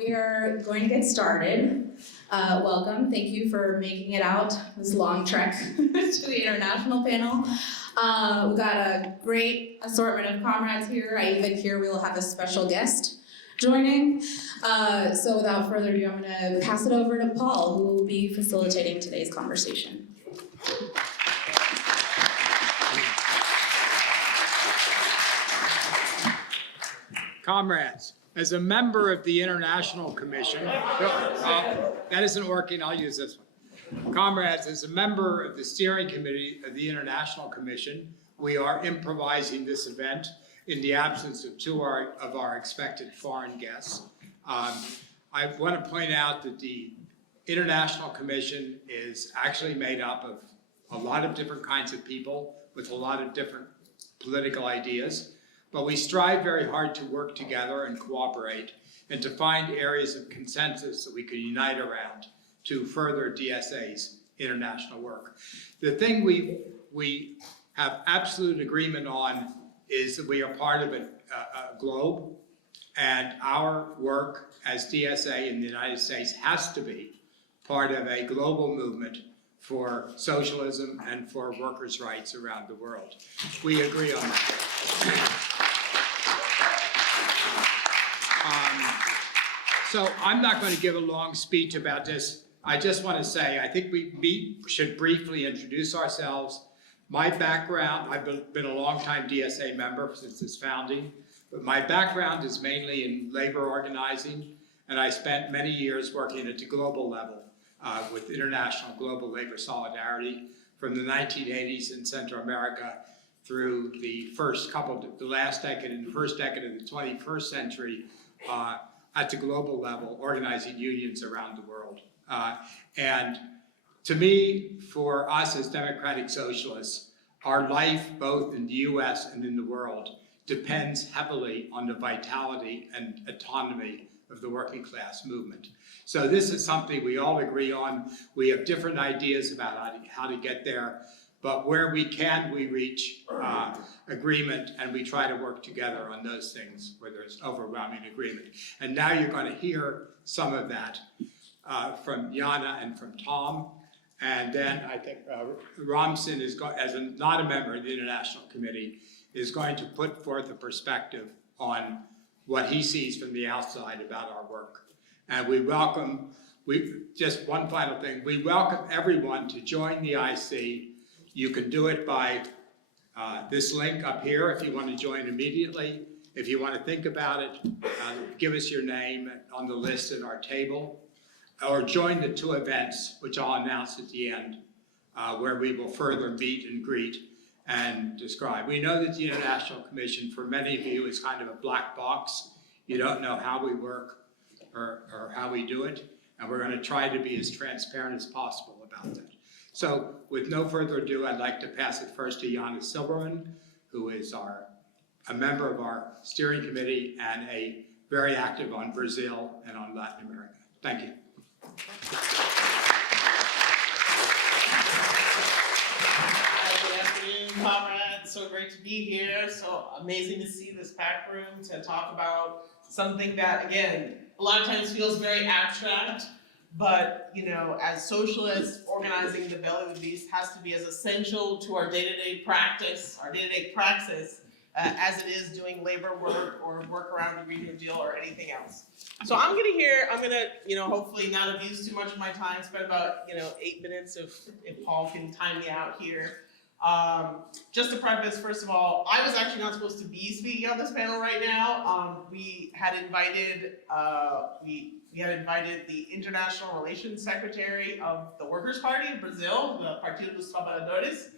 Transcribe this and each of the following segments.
We are going to get started. Welcome. Thank you for making it out this long trek to the international panel. We've got a great assortment of comrades here. I even hear we will have a special guest joining. So without further ado, I'm going to pass it over to Paul, who will be facilitating today's conversation. Comrades, as a member of the International Commission, that isn't working, I'll use this one. Comrades, as a member of the steering committee of the International Commission, we are improvising this event in the absence of two of our expected foreign guests. I want to point out that the International Commission is actually made up of a lot of different kinds of people with a lot of different political ideas. But we strive very hard to work together and cooperate and to find areas of consensus that we can unite around to further DSA's international work. The thing we have absolute agreement on is that we are part of a globe, and our work as DSA in the United States has to be part of a global movement for socialism and for workers' rights around the world. We agree on that. So I'm not going to give a long speech about this. I just want to say, I think we should briefly introduce ourselves. My background, I've been a long-time DSA member since its founding, but my background is mainly in labor organizing, and I spent many years working at the global level with International Global Labor Solidarity from the 1980s in Central America through the last decade and the first decade of the 21st century at the global level, organizing unions around the world. And to me, for us as democratic socialists, our life, both in the US and in the world, depends heavily on the vitality and autonomy of the working class movement. So this is something we all agree on. We have different ideas about how to get there, but where we can, we reach agreement, and we try to work together on those things where there's overwhelming agreement. And now you're going to hear some of that from Jana and from Tom. And then I think Ramsin, not a member of the International Committee, is going to put forth a perspective on what he sees from the outside about our work. And just one final thing, we welcome everyone to join the IC. You can do it by this link up here if you want to join immediately. If you want to think about it, give us your name on the list at our table, or join the two events, which I'll announce at the end, where we will further meet and greet and describe. We know that the International Commission, for many of you, is kind of a black box. You don't know how we work or how we do it, and we're going to try to be as transparent as possible about that. So, with no further ado, I'd like to pass it first to Jana Silverman, who is a member of our steering committee and very active on Brazil and on Latin America. Thank you. Good afternoon, comrades. So great to be here. So amazing to see this packed room to talk about something that, again, a lot of times feels very abstract. But, you know, as socialists, organizing the belly of the beast has to be as essential to our day-to-day practice, as it is doing labor work or work around the Green New Deal or anything else. So I'm gonna, hopefully not abuse too much of my time, spend about, 8 minutes if Paul can time me out here. Just to preface, first of all, I was actually not supposed to be speaking on this panel right now. We had invited the International Relations Secretary of the Workers' Party in Brazil, the Partido dos Trabalhadores,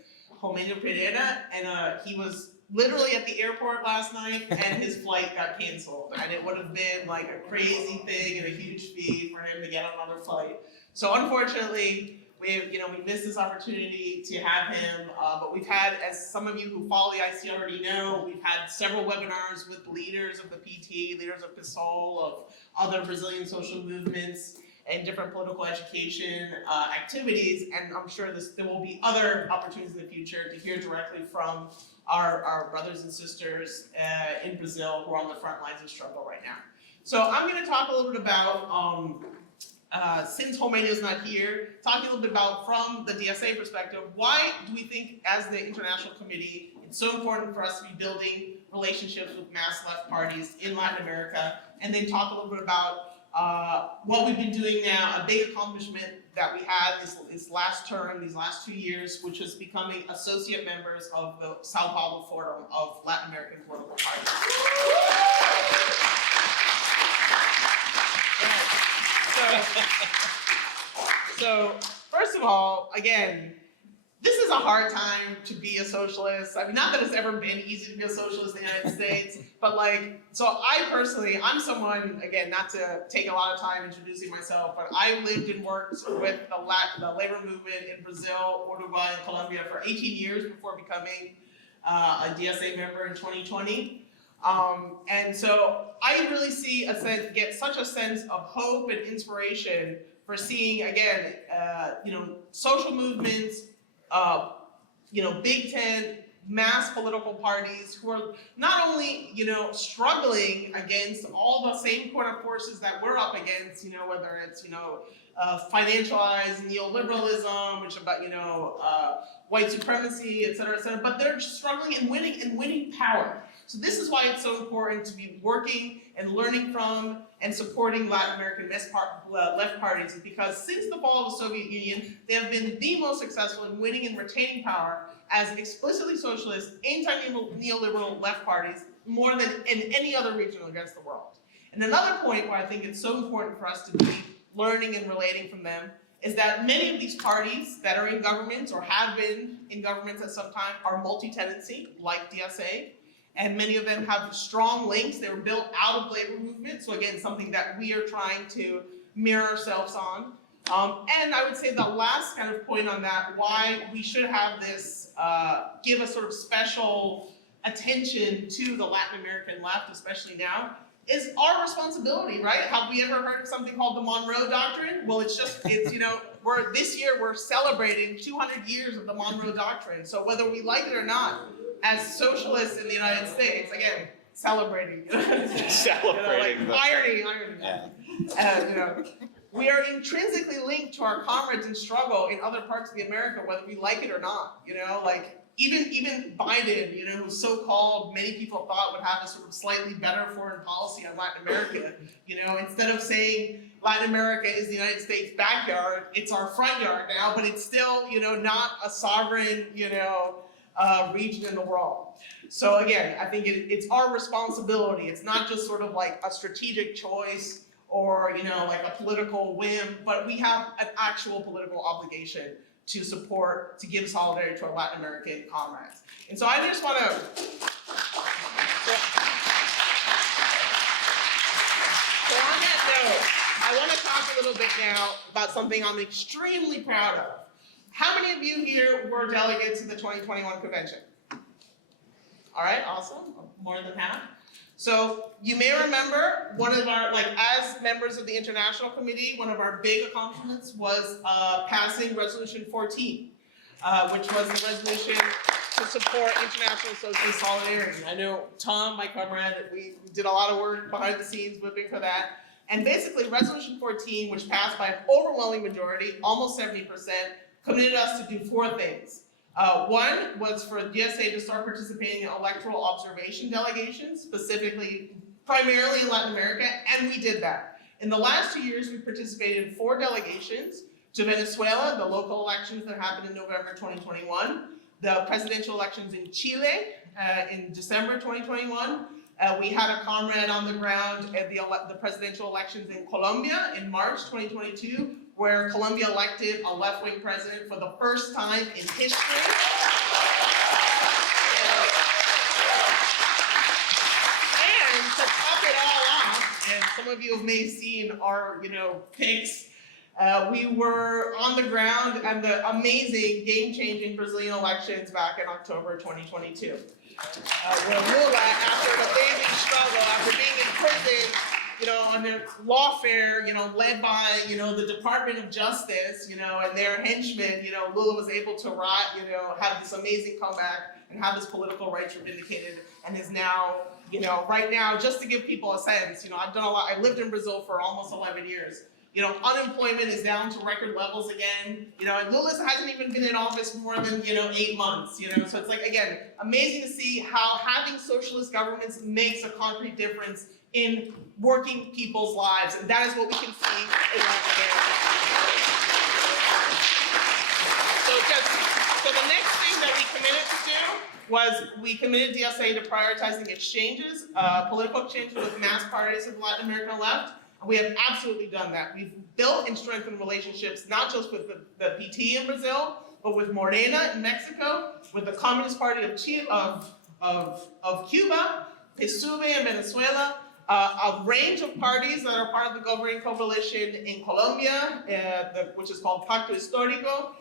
Romênio Pereira, and he was literally at the airport last night, and his flight got canceled. And it would have been like a crazy thing and a huge fee for him to get on another flight. So unfortunately, we missed this opportunity to have him, but we've had, as some of you who follow the IC already know, we've had several webinars with leaders of the PT, leaders of PSOL, of other Brazilian social movements, and different political education activities, and I'm sure there will be other opportunities in the future to hear directly from our brothers and sisters in Brazil who are on the front lines of struggle right now. So I'm going to talk a little bit about, since Homenia is not here, talking a little bit about, from the DSA perspective, why do we think as the International Committee it's so important for us to be building relationships with mass left parties in Latin America, and then talk a little bit about what we've been doing now, a big accomplishment that we had this last term, these last 2 years, which is becoming associate members of the Sao Paulo Forum of Latin American Political Parties. So first of all, again, this is a hard time to be a socialist. I mean, not that it's ever been easy to be a socialist in the United States, but so I personally, I'm someone, again, not to take a lot of time introducing myself, but I lived and worked with the labor movement in Brazil, Uruguay, and Colombia for 18 years before becoming a DSA member in 2020. And so I really get such a sense of hope and inspiration for seeing, again, social movements, Big Tent, mass political parties who are not only, struggling against all the same kind of forces that we're up against, whether it's, financialized neoliberalism, which is about, white supremacy, et cetera, but they're struggling and winning power. So this is why it's so important to be working and learning from and supporting Latin American left parties, is because since the fall of the Soviet Union, they have been the most successful in winning and retaining power as explicitly socialist, anti-neoliberal left parties more than in any other region against the world. And another point where I think it's so important for us to be learning and relating from them is that many of these parties that are in governments or have been in governments at some time are multi-tenancy, like DSA. And many of them have strong links. They were built out of labor movement. So again, something that we are trying to mirror ourselves on. And I would say the last kind of point on that, why we should have this, give a sort of special attention to the Latin American left, especially now, is our responsibility, right? Have we ever heard of something called the Monroe Doctrine? Well, this year we're celebrating 200 years of the Monroe Doctrine. So whether we like it or not, as socialists in the United States, again, celebrating. Celebrating. Irony. Yeah. We are intrinsically linked to our comrades in struggle in other parts of the America, whether we like it or not. Even Biden, who's so-called, many people thought would have a sort of slightly better foreign policy on Latin America. Instead of saying Latin America is the United States' backyard, it's our front yard now, but it's still, not a sovereign, region in the world. So again, I think it's our responsibility. It's not just sort of like a strategic choice or, like a political whim, but we have an actual political obligation to support, to give solidarity to our Latin American comrades. And so I just want to, so on that note, I want to talk a little bit now about something I'm extremely proud of. How many of you here were delegates to the 2021 convention? All right, awesome, more than half. So you may remember one of our, as members of the International Committee, one of our big accomplishments was passing Resolution 14, which was the resolution to support international social solidarity. I know Tom, my comrade, we did a lot of work behind the scenes whipping for that. And basically Resolution 14, which passed by an overwhelming majority, almost 70%, committed us to do 4 things. One was for DSA to start participating in electoral observation delegations, primarily in Latin America, and we did that. In the last 2 years, we participated in 4 delegations to Venezuela, the local elections that happened in November 2021, the presidential elections in Chile in December 2021. We had a comrade on the ground at the presidential elections in Colombia in March 2022, where Colombia elected a left-wing president for the first time in history. And to top it all off, and some of you may have seen our, pics, we were on the ground at the amazing, game-changing Brazilian elections back in October 2022. Where Lula, after an amazing struggle, after being in prison, on their lawfare, led by, the Department of Justice, and their henchmen, Lula was able to have this amazing comeback and have his political rights vindicated, and is now right now, just to give people a sense, I've done a lot. I lived in Brazil for almost 11 years. Unemployment is down to record levels again. And Lula hasn't even been in office more than, 8 months, So it's like, again, amazing to see how having socialist governments makes a concrete difference in working people's lives. And that is what we can see in Latin America. So the next thing that we committed to do was we committed DSA to prioritizing exchanges, political exchanges with mass parties of the Latin American left. And we have absolutely done that. We've built and strengthened relationships, not just with the PT in Brazil, but with Morena in Mexico, with the Communist Party of Cuba, PSUV in Venezuela, a range of parties that are part of the governing coalition in Colombia, which is called Pacto Histórico,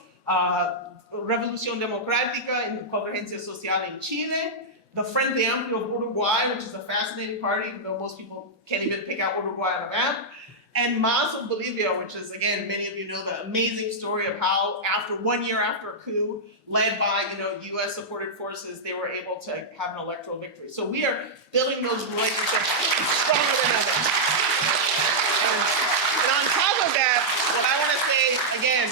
Revolución Democrática in Convergencia Social in Chile, the Frente Amplio of Uruguay, which is a fascinating party, even though most people can't even pick out Uruguay on a map, and MAS of Bolivia, which is, again, many of you know the amazing story of how, after 1 year after a coup, led by, US-supported forces, they were able to have an electoral victory. So we are building those relationships stronger than ever. And on top of that, what I want to say, again,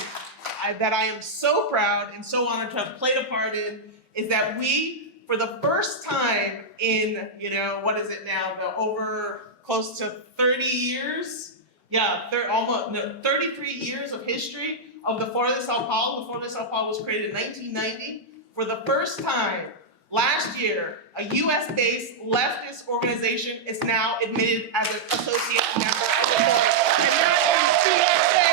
that I am so proud and so honored to have played a part in, is that we, for the first time in, what is it now, over close to 30 years, 33 years of history of the Foro de Sao Paulo. The Foro de Sao Paulo was created in 1990. For the first time, last year, a US-based leftist organization is now admitted as an associate member of the Foro. And that is DSA.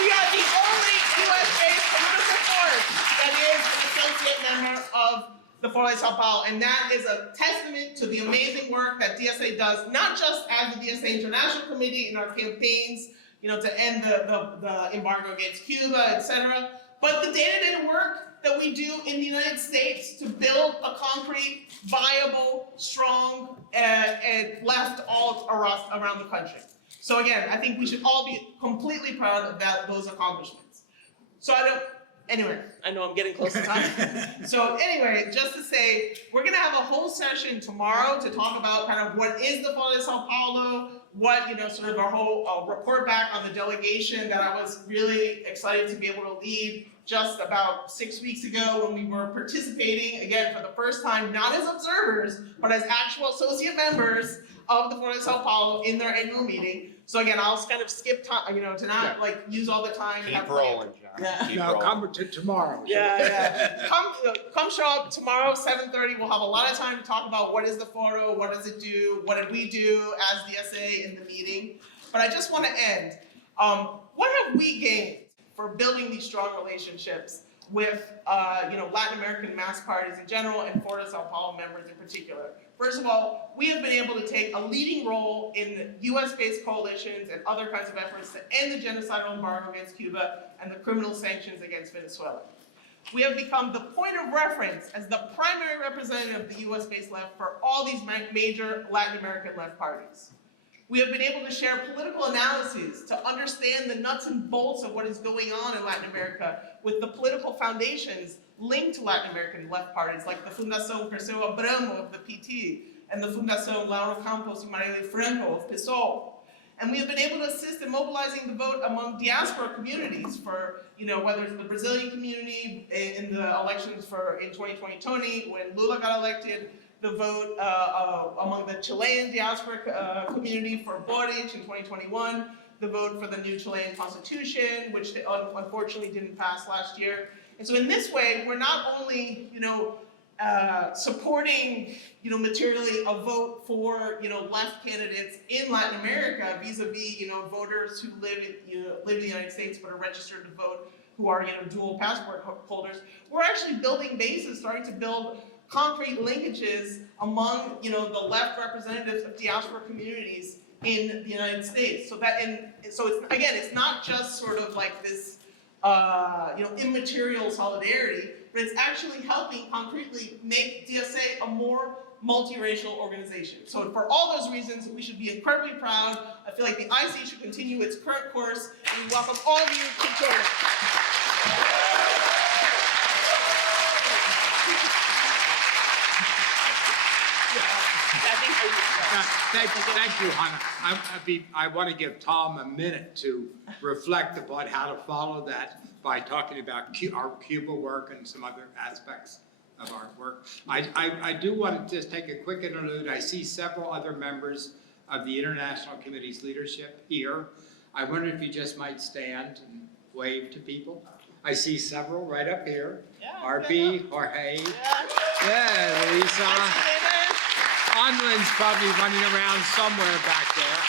We are the only US-based political force that is an associate member of the Foro de Sao Paulo, and that is a testament to the amazing work that DSA does, not just as the DSA International Committee in our campaigns, to end the embargo against Cuba, etc., but the day-to-day work that we do in the United States to build a concrete, viable, strong, left all around the country. So again, I think we should all be completely proud of those accomplishments. Anyway, I know I'm getting close to time. So anyway, just to say, we're gonna have a whole session tomorrow to talk about kind of what is the Foro de Sao Paulo, what, sort of our whole report back on the delegation that I was really excited to be able to lead just about 6 weeks ago when we were participating, again, for the first time, not as observers, but as actual associate members of the Foro de Sao Paulo in their annual meeting. So again, I'll kind of skip time, to not use all the time. Keep rolling, John. Yeah. Keep No, rolling. come to tomorrow. Yeah. Come show up tomorrow, 7:30. We'll have a lot of time to talk about what is the Foro, what does it do, what did we do as DSA in the meeting. But I just want to end. What have we gained for building these strong relationships with Latin American mass parties in general and Foro de Sao Paulo members in particular? First of all, we have been able to take a leading role in US-based coalitions and other kinds of efforts to end the genocidal embargo against Cuba and the criminal sanctions against Venezuela. We have become the point of reference as the primary representative of the US-based left for all these major Latin American left parties. We have been able to share political analyses to understand the nuts and bolts of what is going on in Latin America with the political foundations linked to Latin American left parties like the Fundación Perseu Abramo of the PT and the Fundación Lauro Campos y Marielle Franco of PSOL. And we have been able to assist in mobilizing the vote among diaspora communities for, whether it's the Brazilian community in the elections in 2020 when Lula got elected, the vote among the Chilean diaspora community for Boric in 2021, the vote for the new Chilean constitution, which unfortunately didn't pass last year. And so in this way, we're not only, supporting, materially a vote for, left candidates in Latin America vis-a-vis, voters who live in the United States but are registered to vote, who are, dual passport holders. We're actually building bases, starting to build concrete linkages among, the left representatives of diaspora communities in the United States. So it's not just sort of like this, immaterial solidarity, but it's actually helping concretely make DSA a more multiracial organization. So for all those reasons, we should be incredibly proud. I feel like the IC should continue its current course, and we welcome all of you to join us. Thank you, Jana. I want to give Tom a minute to reflect upon how to follow that by talking about our Cuba work and some other aspects of our work. I do want to just take a quick interlude. I see several other members of the International Committee's leadership here. I wonder if you just might stand and wave to people. I see several right up here. Yeah, RP, Jorge. Yeah. Lisa. Onlin's probably running around somewhere back there.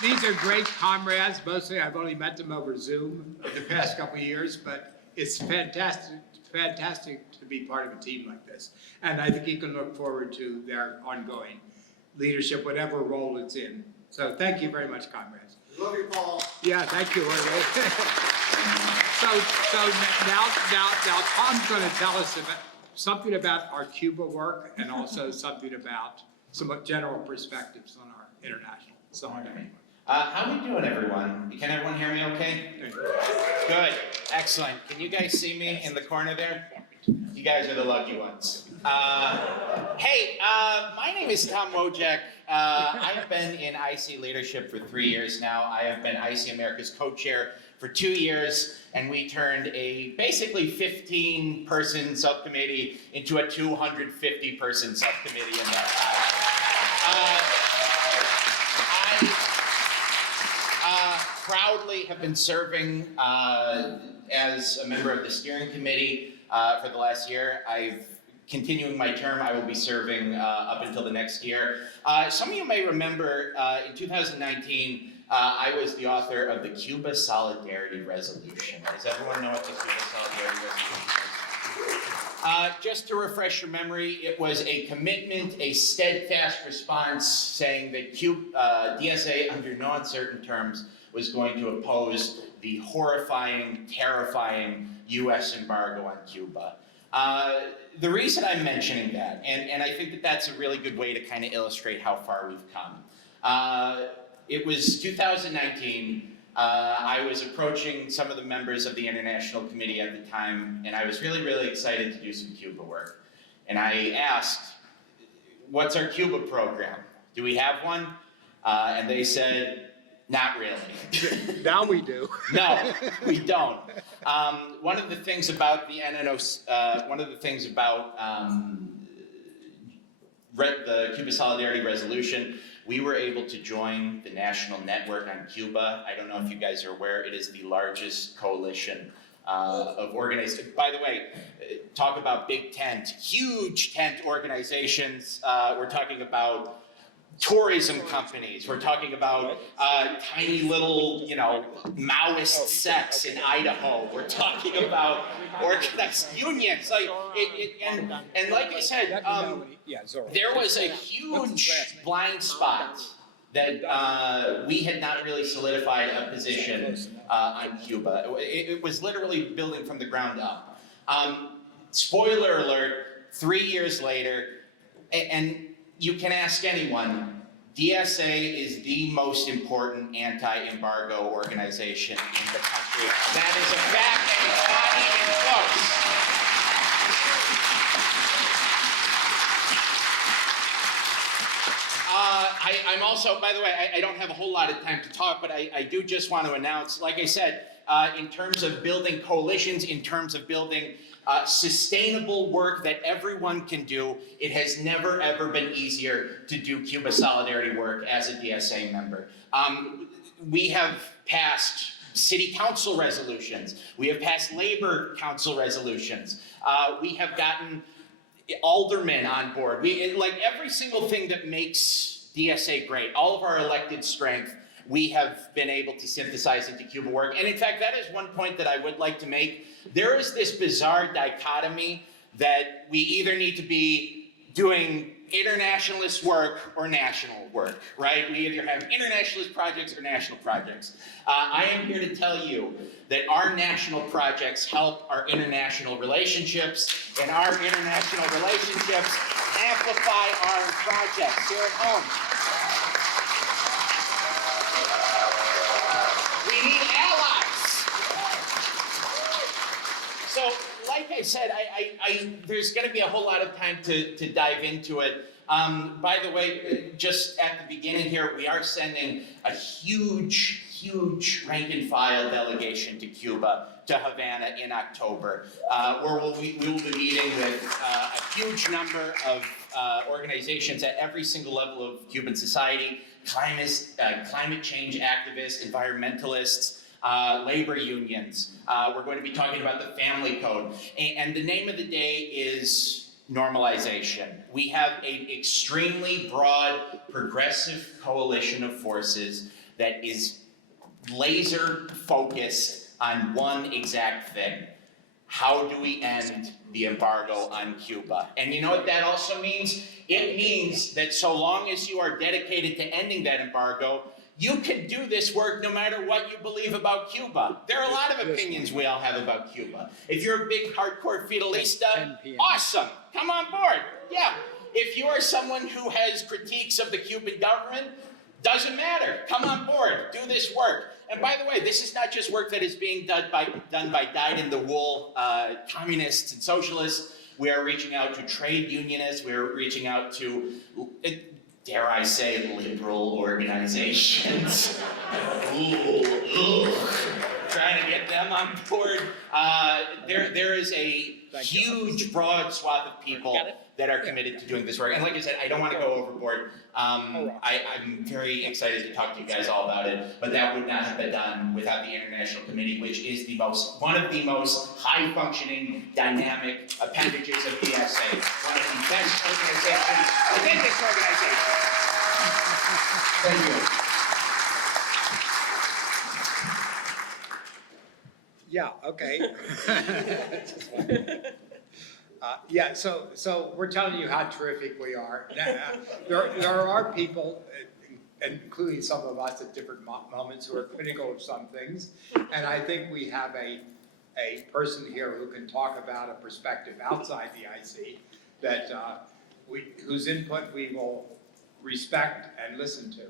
These are great comrades. Mostly I've only met them over Zoom the past couple of years, but it's fantastic to be part of a team like this. And I think you can look forward to their ongoing leadership, whatever role it's in. So thank you very much, comrades. Love you, Paul. Yeah, thank you, Jorge. So now Tom's going to tell us something about our Cuba work and also something about some general perspectives on our international solidarity. How we doing, everyone? Can everyone hear me okay? Good, excellent. Can you guys see me in the corner there? You guys are the lucky ones. Hey, my name is Tom Wojcik. I have been in IC leadership for 3 years now. I have been IC America's co-chair for 2 years, and we turned a basically 15-person subcommittee into a 250-person subcommittee in that I proudly have been serving as a member of the steering committee for the last year. Continuing my term, I will be serving up until the next year. Some of you may remember in 2019, I was the author of the Cuba Solidarity Resolution. Does everyone know what the Cuba Solidarity Resolution is? Just to refresh your memory, it was a commitment, a steadfast response saying that DSA, under no uncertain terms, was going to oppose the horrifying, terrifying U.S. embargo on Cuba. The reason I'm mentioning that, and I think that that's a really good way to kind of illustrate how far we've come. It was 2019. I was approaching some of the members of the International Committee at the time, and I was really, really excited to do some Cuba work. And I asked, what's our Cuba program? Do we have one? And they said, not really. Now we do. No, we don't. One of the things about the the Cuba Solidarity Resolution, we were able to join the National Network on Cuba. I don't know if you guys are aware, it is the largest coalition of organizations. By the way, talk about big tent, huge tent organizations. We're talking about tourism companies. We're talking about tiny little, Maoist sects in Idaho. We're talking about organized unions. Like, and like I said, there was a huge blind spot that we had not really solidified a position on Cuba. It was literally building from the ground up. Spoiler alert, 3 years later, and you can ask anyone, DSA is the most important anti-embargo organization in the country. That is a fact, and it's not even close. I'm also, by the way, I don't have a whole lot of time to talk, but I do just want to announce, like I said, in terms of building coalitions, in terms of building sustainable work that everyone can do, it has never, ever been easier to do Cuba Solidarity work as a DSA member. We have passed city council resolutions. We have passed labor council resolutions. We have gotten aldermen on board. Like every single thing that makes DSA great, all of our elected strength, we have been able to synthesize into Cuba work. And in fact, that is one point that I would like to make. There is this bizarre dichotomy that we either need to be doing internationalist work or national work, right? We either have internationalist projects or national projects. I am here to tell you that our national projects help our international relationships, and our international relationships amplify our projects here at home. We need allies. So, like like I said, there's going to be a whole lot of time to dive into it. By the way, just at the beginning here, we are sending a huge rank and file delegation to Cuba, to Havana in October, where we will be meeting with a huge number of organizations at every single level of Cuban society, climate change activists, environmentalists, labor unions. We're going to be talking about the family code. And the name of the day is normalization. We have an extremely broad, progressive coalition of forces that is laser focused on one exact thing. How do we end the embargo on Cuba? And you know what that also means? It means that so long as you are dedicated to ending that embargo, you can do this work no matter what you believe about Cuba. There are a lot of opinions we all have about Cuba. If you're a big hardcore Fidelista, awesome, come on board, yeah. If you are someone who has critiques of the Cuban government, doesn't matter, come on board, do this work. And by the way, this is not just work that is being done by dyed-in-the-wool communists and socialists. We are reaching out to trade unionists, we are reaching out to, dare I say, liberal organizations. Trying to get them on board. There is a huge, broad swath of people that are committed to doing this work. And like I said, I don't want to go overboard. I'm very excited to talk to you guys all about it, but that would not have been done without the International Committee, which is one of the most high-functioning, dynamic appendages of DSA. One of the best organizations within this organization. Thank you. Yeah, okay. Yeah, so we're telling you how terrific we are. There are people, including some of us at different moments, who are critical of some things, and I think we have a person here who can talk about a perspective outside the IC that whose input we will respect and listen to.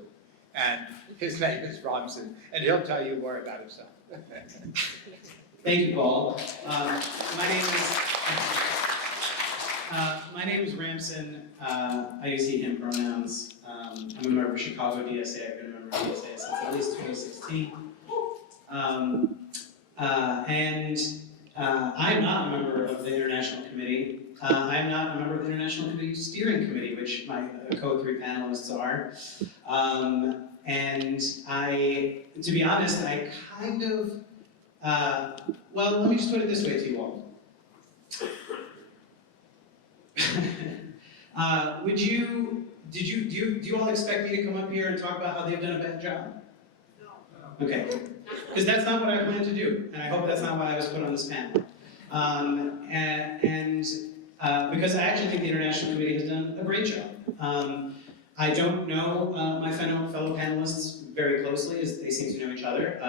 And his name is Ramsin, and he'll tell you more about himself. Thank you, Paul. My name is Ramsin. I use he, him pronouns. I'm a member of Chicago DSA. I've been a member of DSA since at least 2016. I'm not a member of the International Committee. I'm not a member of the International Committee Steering Committee, which my co-3 panelists are. And to be honest, I kind of, well, let me just put it this way to you all. Do you all expect me to come up here and talk about how they've done a bad job? No. Okay, because that's not what I plan to do, and I hope that's not why I was put on this panel. Because I actually think the International Committee has done a great job. I don't know my fellow panelists very closely, as they seem to know each other,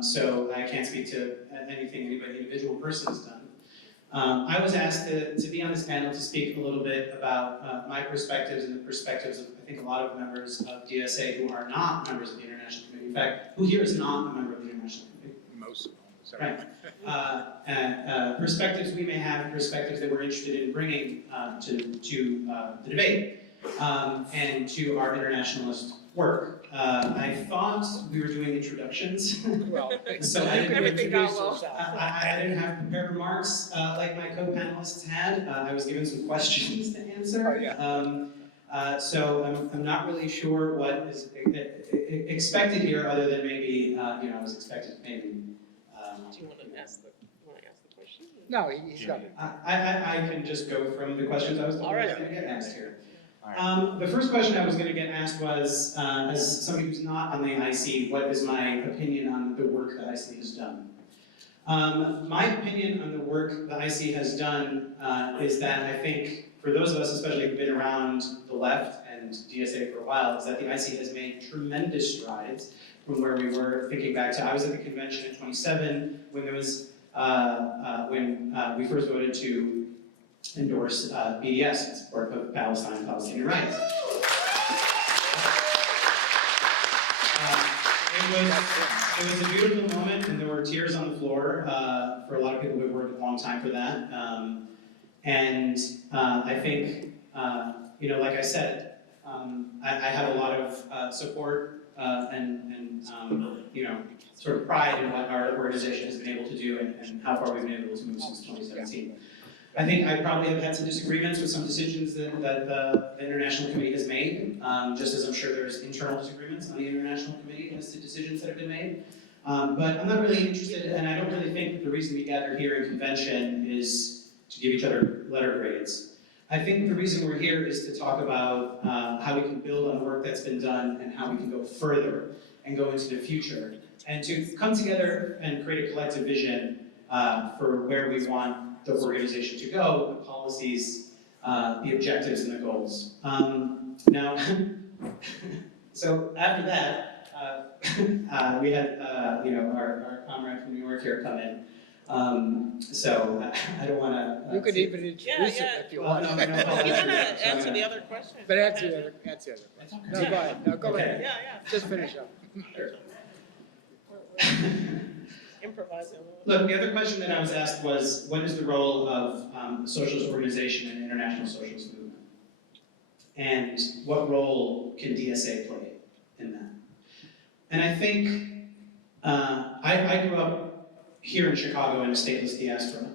so I can't speak to anything any individual person has done. I was asked to be on this panel to speak a little bit about my perspectives and the perspectives of, I think, a lot of members of DSA who are not members of the International Committee. In fact, who here is not a member of the International Committee? Most of them. Right. Perspectives we may have, perspectives that we're interested in bringing to the debate and to our internationalist work. I thought we were doing introductions, Well, so I didn't Everything got well. I didn't have prepared remarks like my co-panelists had. I was given some questions to answer. Oh, yeah. So I'm not really sure what is expected here, other than maybe I was expected maybe. Do you want to ask the question? No, he's got it. I can just go from the questions I was told I was going to get asked here. Right. The first question I was going to get asked was, as somebody who's not on the IC, what is my opinion on the work that IC has done? My opinion on the work the IC has done is that I think, for those of us especially who've been around the left and DSA for a while, is that the IC has made tremendous strides from where we were. Thinking back to, I was at the convention in 27 when there was, when we first voted to endorse BDS in support of Palestinian rights. It was a beautiful moment, and there were tears on the floor for a lot of people who have worked a long time for that. I think, like I said, I have a lot of support and sort of pride in what our organization has been able to do and how far we've been able to move since 2017. I think I probably have had some disagreements with some decisions that the International Committee has made, just as I'm sure there's internal disagreements on the International Committee as to decisions that have been made. But I'm not really interested, and I don't really think that the reason we gather here in convention is to give each other letter grades. I think the reason we're here is to talk about how we can build on the work that's been done and how we can go further and go into the future, and to come together and create a collective vision for where we want the organization to go, the policies, the objectives, and the goals. Now, so after that, we had our comrade from New York here come in. So I don't want to. You could even introduce it if you want. No, You want to answer the other question? But answer the other question. No, go ahead. No, go ahead. Yeah, Just finish up. improvise it. Look, the other question that I was asked was, what is the role of a socialist organization in the international socialist movement? And what role can DSA play in that? And I think, I grew up here in Chicago in a stateless diaspora.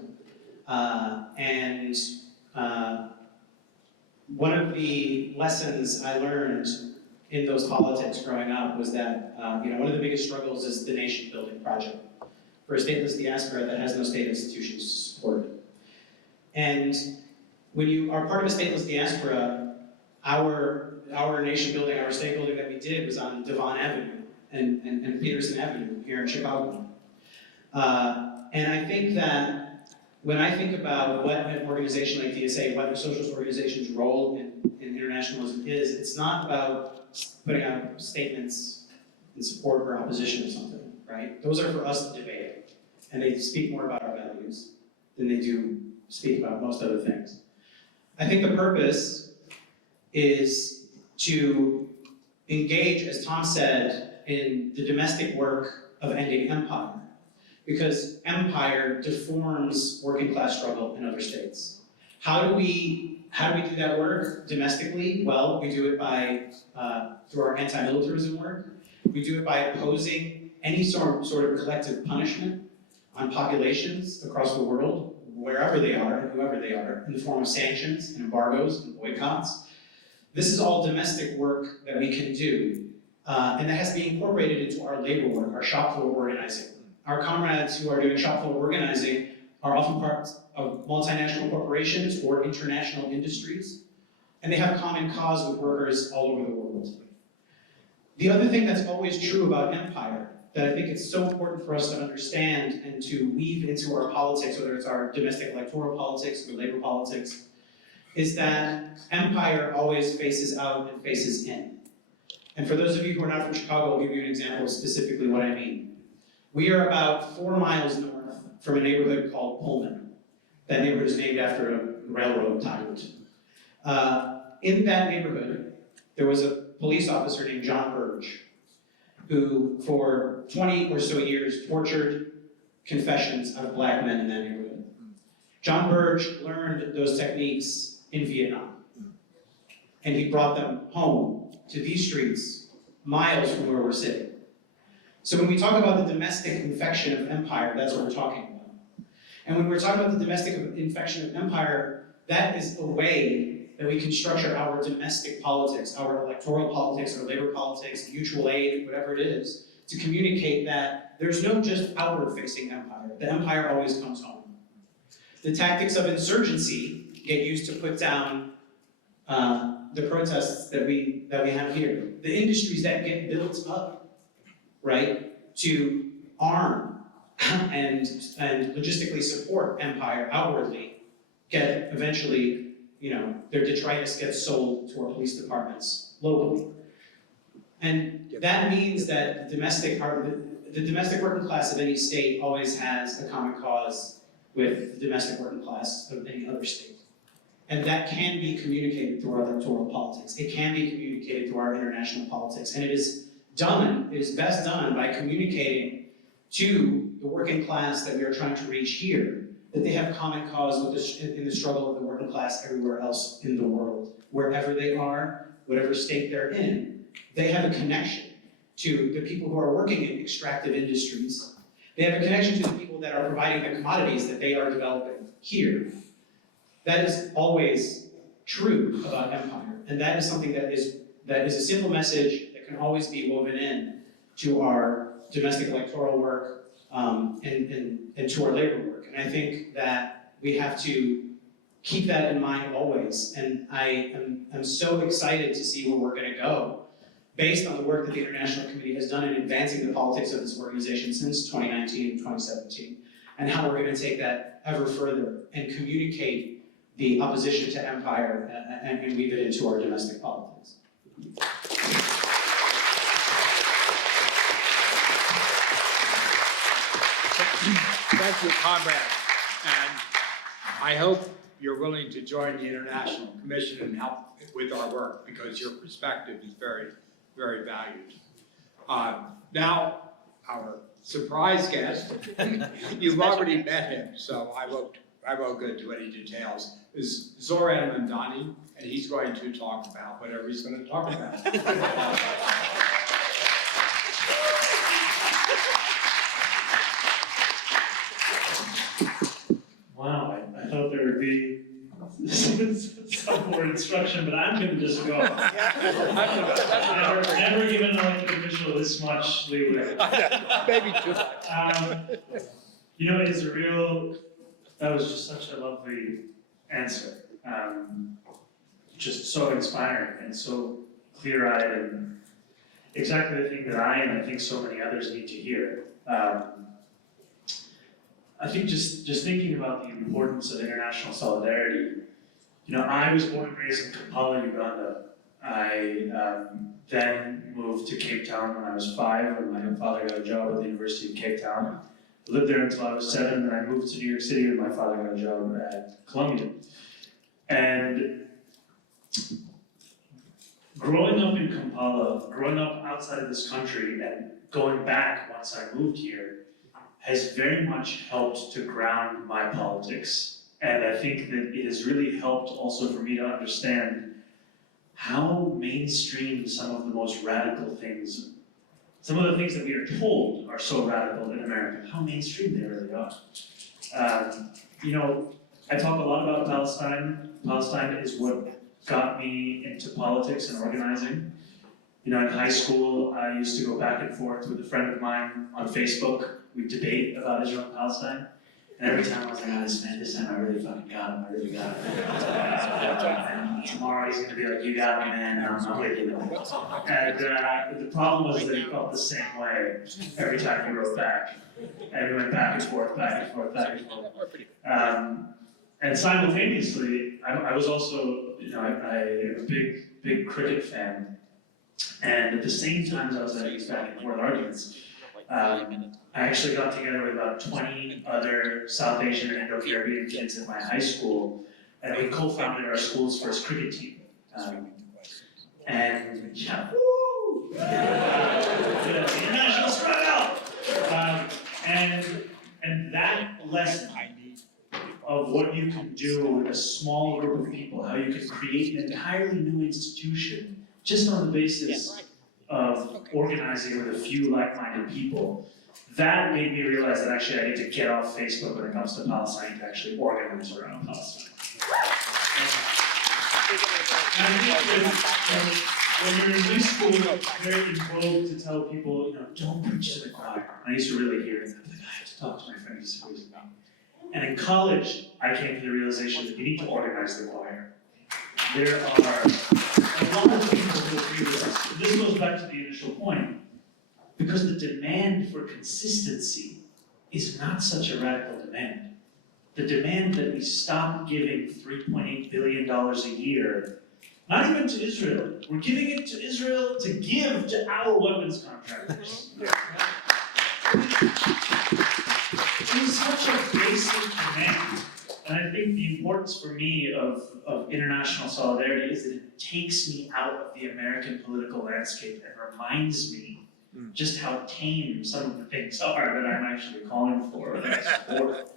One of the lessons I learned in those politics growing up was that, one of the biggest struggles is the nation building project for a stateless diaspora that has no state institutions to support it. And when you are part of a stateless diaspora, our nation building, our state building that we did was on Devon Avenue and Peterson Avenue here in Chicago. And I think that when I think about what an organization like DSA, what a socialist organization's role in internationalism is, it's not about putting out statements in support or opposition of something, right? Those are for us to debate. And they speak more about our values than they do speak about most other things. I think the purpose is to engage, as Tom said, in the domestic work of ending empire. Because empire deforms working class struggle in other states. How do we do that work domestically? Well, we do it by through our anti-militarism work. We do it by opposing any sort of collective punishment on populations across the world, wherever they are and whoever they are, in the form of sanctions and embargoes and boycotts. This is all domestic work that we can do, and that has to be incorporated into our labor work, our shop floor organizing. Our comrades who are doing shop floor organizing are often parts of multinational corporations or international industries, and they have common cause with workers all over the world. The other thing that's always true about empire, that I think it's so important for us to understand and to weave into our politics, whether it's our domestic electoral politics or labor politics, is that empire always faces out and faces in. And for those of you who are not from Chicago, I'll give you an example of specifically what I mean. We are about 4 miles north from a neighborhood called Pullman. That neighborhood is named after a railroad tie route. In that neighborhood, there was a police officer named John Burge, who for 20 or so years tortured confessions of black men in that neighborhood. John Burge learned those techniques in Vietnam, and he brought them home to these streets, miles from where we're sitting. So when we talk about the domestic infection of empire, that's what we're talking about. And when we're talking about the domestic infection of empire, that is a way that we can structure our domestic politics, our electoral politics, our labor politics, mutual aid, whatever it is, to communicate that there's no just outward-facing empire. The empire always comes home. The tactics of insurgency get used to put down the protests that we have here. The industries that get built up, right, to arm and logistically support empire outwardly, get eventually, their detritus gets sold to our police departments locally. And that means that the domestic working class of any state always has a common cause with the domestic working class of any other state. And that can be communicated through our electoral politics. It can be communicated through our international politics. And it is is best done by communicating to the working class that we are trying to reach here, that they have common cause with in the struggle of the working class everywhere else in the world. Wherever they are, whatever state they're in, they have a connection to the people who are working in extractive industries. They have a connection to the people that are providing the commodities that they are developing here. That is always true about empire, and that is something that is a simple message that can always be woven in to our domestic electoral work and to our labor work. And I think that we have to keep that in mind always. And I am so excited to see where we're going to go based on the work that the International Committee has done in advancing the politics of this organization since 2019 and 2017, and how we're going to take that ever further and communicate the opposition to empire and weave it into our domestic politics. Thank you, comrade. And I hope you're willing to join the International Commission and help with our work, because your perspective is very, very valued. Now, our surprise guest, you've already met him, so I won't go into any details, is Zohran Mamdani, and he's going to talk about whatever he's going to talk about. Wow, I thought there would be some more instruction, but I'm going to just go. Never given an elected official this much leeway. Maybe too much. You know, it's a real, that was just such a lovely answer. Just so inspiring and so clear-eyed, and exactly the thing that I and I think so many others need to hear. I think just thinking about the importance of international solidarity, you know, I was born and raised in Kampala, Uganda. I then moved to Cape Town when I was 5, when my father got a job at the University of Cape Town. I lived there until I was 7, and then I moved to New York City when my father got a job at Columbia. And growing up in Kampala, growing up outside of this country, and going back once I moved here, has very much helped to ground my politics. And I think that it has really helped also for me to understand how mainstream some of the most radical things, some of the things that we are told are so radical in America, how mainstream they really are. You know, I talk a lot about Palestine. Palestine is what got me into politics and organizing. You know, in high school, I used to go back and forth with a friend of mine on Facebook. We'd debate about Israel and Palestine. And every time I was like, oh, this time I really fucking got him. I really got him. And tomorrow he's going to be like, you got me, man. I'm with you. And the problem was that he felt the same way every time he wrote back. And we went back and forth, back and forth, back and forth. And simultaneously, I was also, you know, I am a big cricket fan. And at the same time as I was having these back and forth arguments, I actually got together with about 20 other South Asian and Indo-Caribbean kids in my high school, and we co-founded our school's first cricket team. And yeah, woo! The international struggle! And that lesson of what you can do with a small group of people, how you can create an entirely new institution just on the basis of organizing with a few like-minded people, that made me realize that actually I need to get off Facebook when it comes to Palestine to actually organize around Palestine. And I think when you're in high school, it's very in vogue to tell people, you know, don't preach to the choir. I used to really hear it. I have to talk to my friend who disagrees with me. And in college, I came to the realization that you need to organize the choir. There are a lot of people who agree with us. This goes back to the initial point. Because the demand for consistency is not such a radical demand. The demand that we stop giving $3.8 billion a year, not even to Israel, we're giving it to Israel to give to our weapons contractors. It is such a basic demand. And I think the importance for me of international solidarity is that it takes me out of the American political landscape and reminds me just how tame some of the things are that I'm actually calling for or that I support.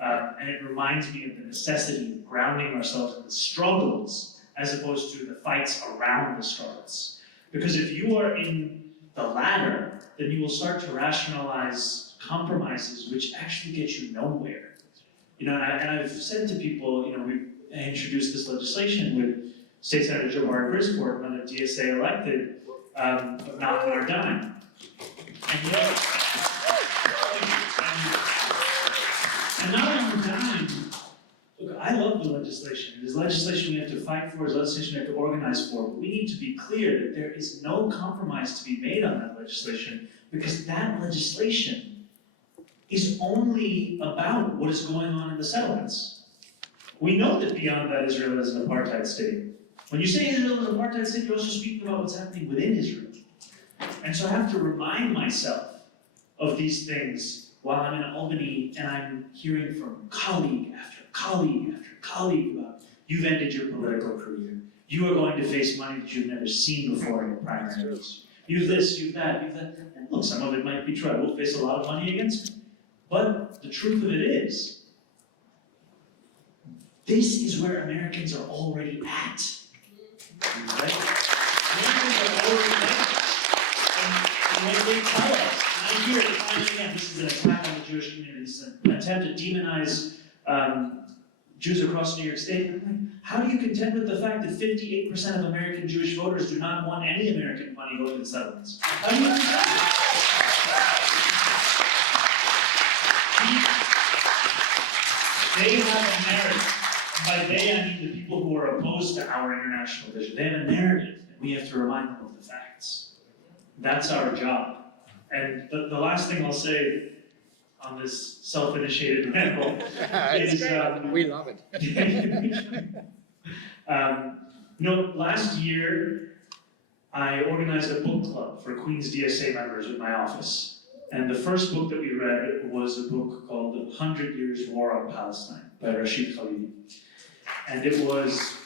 And it reminds me of the necessity of grounding ourselves in the struggles as opposed to the fights around the struggles. Because if you are in the latter, then you will start to rationalize compromises which actually get you nowhere. You know, and I've said to people, you know, we introduced this legislation with State Senator Jabari Brisport when the DSA elected of not on our dime. And yet, and not on our dime, look, I love the legislation. It is legislation we have to fight for, it is legislation we have to organize for. But we need to be clear that there is no compromise to be made on that legislation because that legislation is only about what is going on in the settlements. We know that beyond that Israel is an apartheid state. When you say Israel is an apartheid state, you're also speaking about what's happening within Israel. And so I have to remind myself of these things while I'm in Albany and I'm hearing from colleague after colleague after colleague about you've ended your political career. You are going to face money that you've never seen before in your primaries. You've this, you've that, you've that. And look, some of it might be true. I will face a lot of money against me. But the truth of it is, this is where Americans are already at. Right? Americans are already at. And when they tell us, and I hear it time and again, this is an attack on the Jewish community, this is an attempt to demonize Jews across New York State. I'm like, how do you contend with the fact that 58% of American Jewish voters do not want any American money going to the settlements? How do you contend with that? They have a narrative, and by they I mean the people who are opposed to our international vision. They have a narrative, and we have to remind them of the facts. That's our job. And the last thing I'll say on this self-initiated ramble is... we love it. You know, last year, I organized a book club for Queens DSA members with my office. And the first book that we read was a book called The 100 Years War on Palestine by Rashid Khalidi. And it was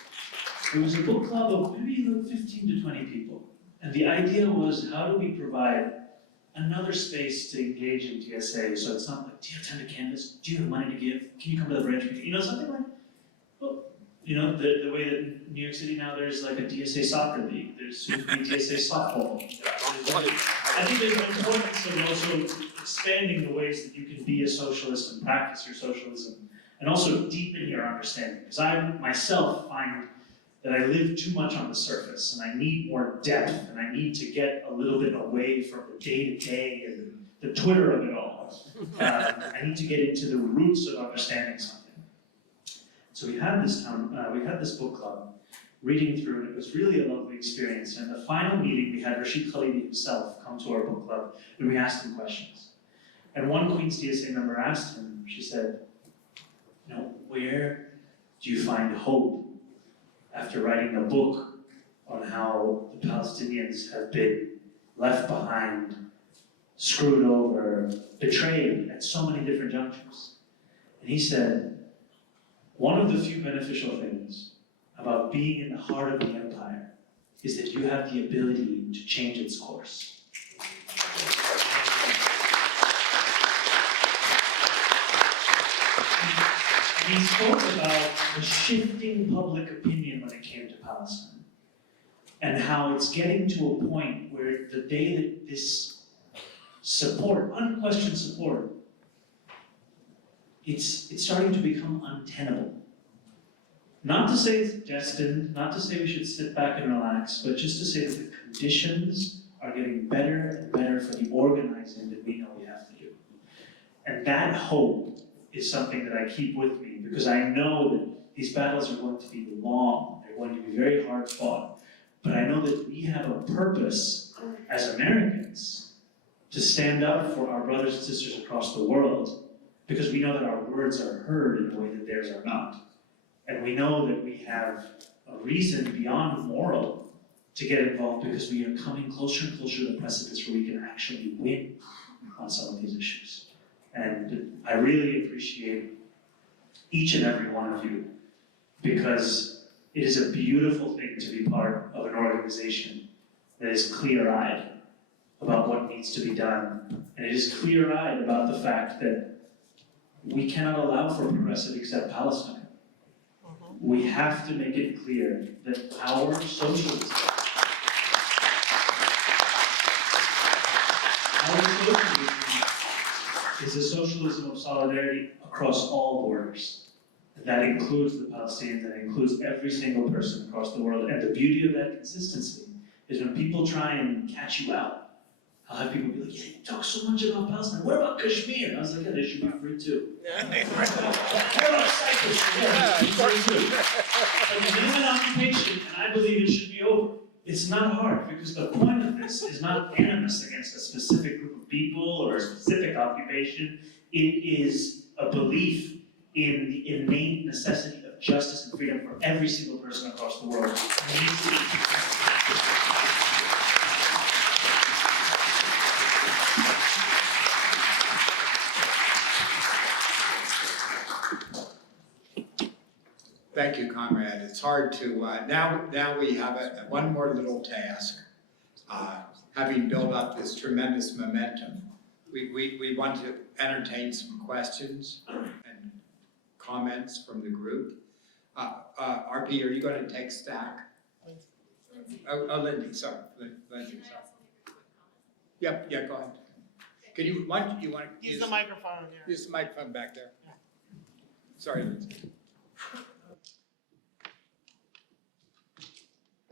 a book club of maybe like 15 to 20 people. And the idea was, how do we provide another space to engage in DSA so it's not like, do you have time to canvas? Do you have money to give? Can you come to the branch meeting? You know, something like, well, you know, the way that in New York City now there's like a DSA soccer league, there's DSA softball. I think there's an importance of also expanding the ways that you can be a socialist and practice your socialism, and also deepen your understanding. Because I myself find that I live too much on the surface, and I need more depth, and I need to get a little bit away from the day-to-day and the Twitter of it all. I need to get into the roots of understanding something. So we had this book club, reading through, and it was really a lovely experience. And in the final meeting, we had Rashid Khalidi himself come to our book club, and we asked him questions. And one Queens DSA member asked him, she said, you know, where do you find hope after writing a book on how the Palestinians have been left behind, screwed over, betrayed at so many different junctures? And he said, one of the few beneficial things about being in the heart of the empire is that you have the ability to change its course. He spoke about the shifting public opinion when it came to Palestine, and how it's getting to a point where the day that this support, unquestioned support, it's starting to become untenable. Not to say it's destined, not to say we should sit back and relax, but just to say that the conditions are getting better and better for the organizing that we know we have to do. And that hope is something that I keep with me, because I know that these battles are going to be long, they're going to be very hard fought, but I know that we have a purpose as Americans to stand up for our brothers and sisters across the world, because we know that our words are heard in a way that theirs are not. And we know that we have a reason beyond moral to get involved, because we are coming closer and closer to the precipice where we can actually win on some of these issues. And I really appreciate each and every one of you, because it is a beautiful thing to be part of an organization that is clear-eyed about what needs to be done, and it is clear-eyed about the fact that we cannot allow for progressive except Palestine. We have to make it clear that our socialism is a socialism of solidarity across all borders. That includes the Palestinians, that includes every single person across the world. And the beauty of that consistency is when people try and catch you out, I'll have people be like, yeah, you talk so much about Palestine. What about Kashmir? And I was like, yeah, they should be free too. What about Cyprus? Yeah, they should be free too. But the name an occupation, and I believe it should be over. It's not hard, because the point of this is not animus against a specific group of people or a specific occupation. It is a belief in the innate necessity of justice and freedom for every single person across the world. Thank you, comrade. It's hard to, now we have one more little task. Having built up this tremendous momentum, we want to entertain some questions and comments from the group. RP, are you going to take stack? Oh, Lindy, sorry. Lindy, sorry. Yep, yeah, go ahead. Can you, want to Use the microphone here. use the microphone back there? Sorry, Lindsay.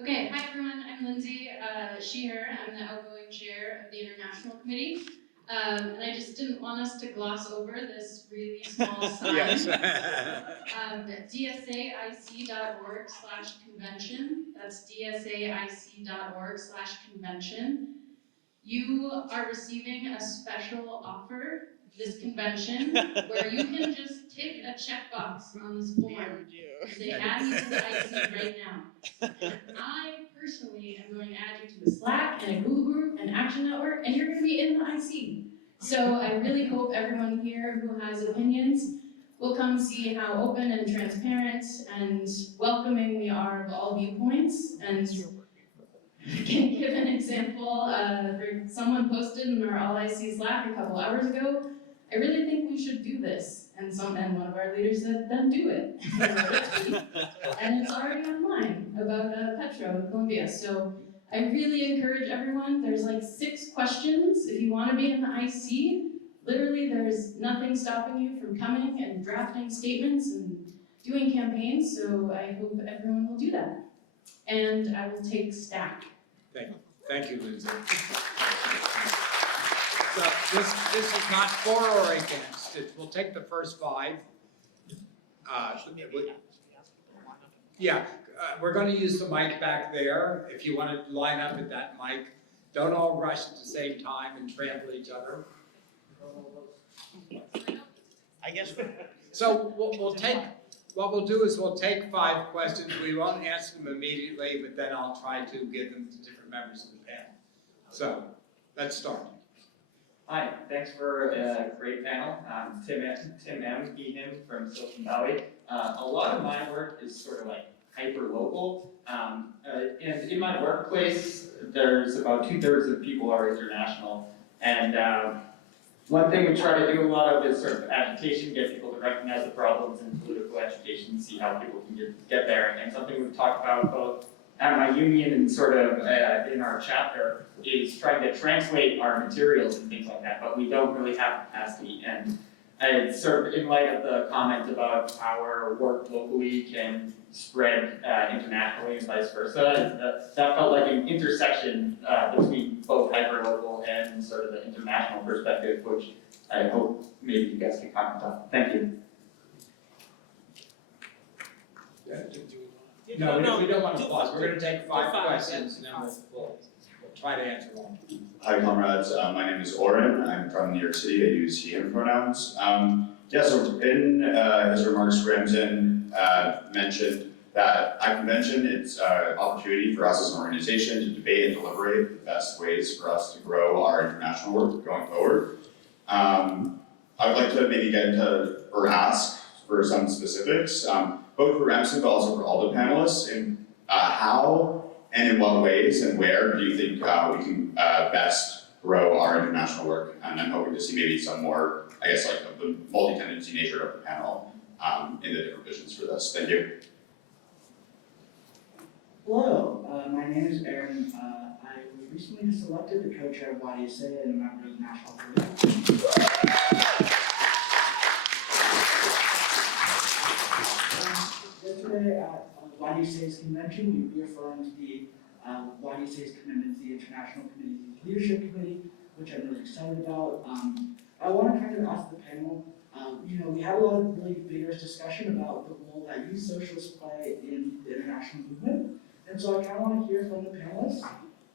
Okay, hi everyone, I'm Lindsay, she, her. I'm the outgoing chair of the International Committee. And I just didn't want us to gloss over this really small sign. Yes. dsaic.org/convention. That's dsaic.org/convention. You are receiving a special offer this convention where you can just tick a checkbox on this form and say, add me to the IC right now. And I personally am going to add you to the Slack and a Google group and Action Network, and you're going to be in the IC. So I really hope everyone here who has opinions will come see how open and transparent and welcoming we are of all viewpoints. And can give an example. For someone posted in our All IC Slack a couple hours ago, I really think we should do this. And one of our leaders said, then do it. And it's already online about Petro in Colombia. So I really encourage everyone, there's like 6 questions. If you want to be in the IC, literally there's nothing stopping you from coming and drafting statements and doing campaigns. So I hope everyone will do that. And I will take stack. Thank you, Lindsay. So this is not for or against. We'll take the first 5. We're going to use the mic back there. If you want to line up at that mic, don't all rush at the same time and trample each other. I guess. So we'll take. What we'll do is we'll take 5 questions. We won't answer them immediately, but then I'll try to give them to different members of the panel. So let's start. Hi, thanks for a great panel. Tim M. Ehan from Silicon Valley. A lot of my work is sort of like hyper-local. And in my workplace, there's about 2/3 of people are international. And one thing we try to do a lot of is sort of agitation, get people to recognize the problems in political agitation, see how people can get there. And something we've talked about both at my union and sort of in our chapter is trying to translate our materials and things like that, but we don't really have capacity. And it's sort of in light of the comment about how our work locally can spread internationally and vice versa, that felt like an intersection between both hyperlocal and sort of the international perspective, which I hope maybe you guys can comment on. Thank you. No, we don't want to pause. We're going to take 5 questions and then we'll try to answer one. Hi, comrades. My name is Oren. I'm from New York City. I use he, him pronouns. So in his remarks, Ramsin mentioned that at convention, it's an opportunity for us as an organization to debate and deliberate the best ways for us to grow our international work going forward. I would like to maybe get into, or ask, for some specifics, both for Ramsin but also for all the panelists, in how and in what ways and where do you think we can best grow our international work? And I'm hoping to see maybe some more, I guess, like of the multi-tendency nature of the panel in the different visions for this. Thank you. Hello, my name is Aaron. I was recently just elected the co-chair of YDSA and a member of the National Committee. Yesterday at YDSA's convention, we reaffirmed the YDSA's commitment to the International Committee's Leadership Committee, which I'm really excited about. I want to kind of ask the panel, we had a lot of really vigorous discussion about the role that you socialists play in the international movement. And so I kind of want to hear from the panelists,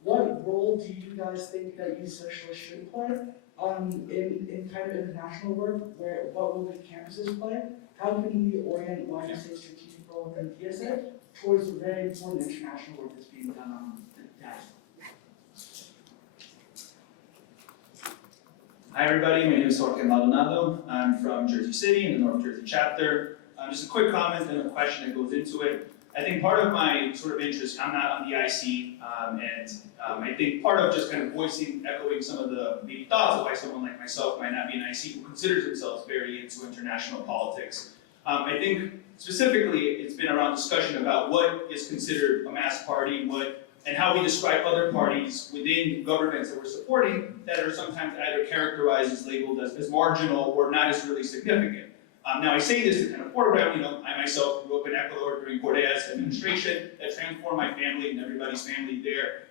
what role do you guys think that you socialists should play in kind of international work? What role do campuses play? How can we orient YDSA's strategic role within TSA towards the very important international work that's being done on the desk? Hi everybody, my name is Jorge Maldonado. I'm from Jersey City in the North Jersey chapter. Just a quick comment and a question that goes into it. I think part of my sort of interest, I'm not on the IC, I think part of just kind of echoing some of the maybe thoughts of why someone like myself might not be an IC who considers themselves very into international politics. I think specifically it's been around discussion about what is considered a mass party, and how we describe other parties within governments that we're supporting that are sometimes either characterized as labeled as marginal or not as really significant. Now I say this to kind of foreground, I myself grew up in Ecuador during Correa's administration that transformed my family and everybody's family there.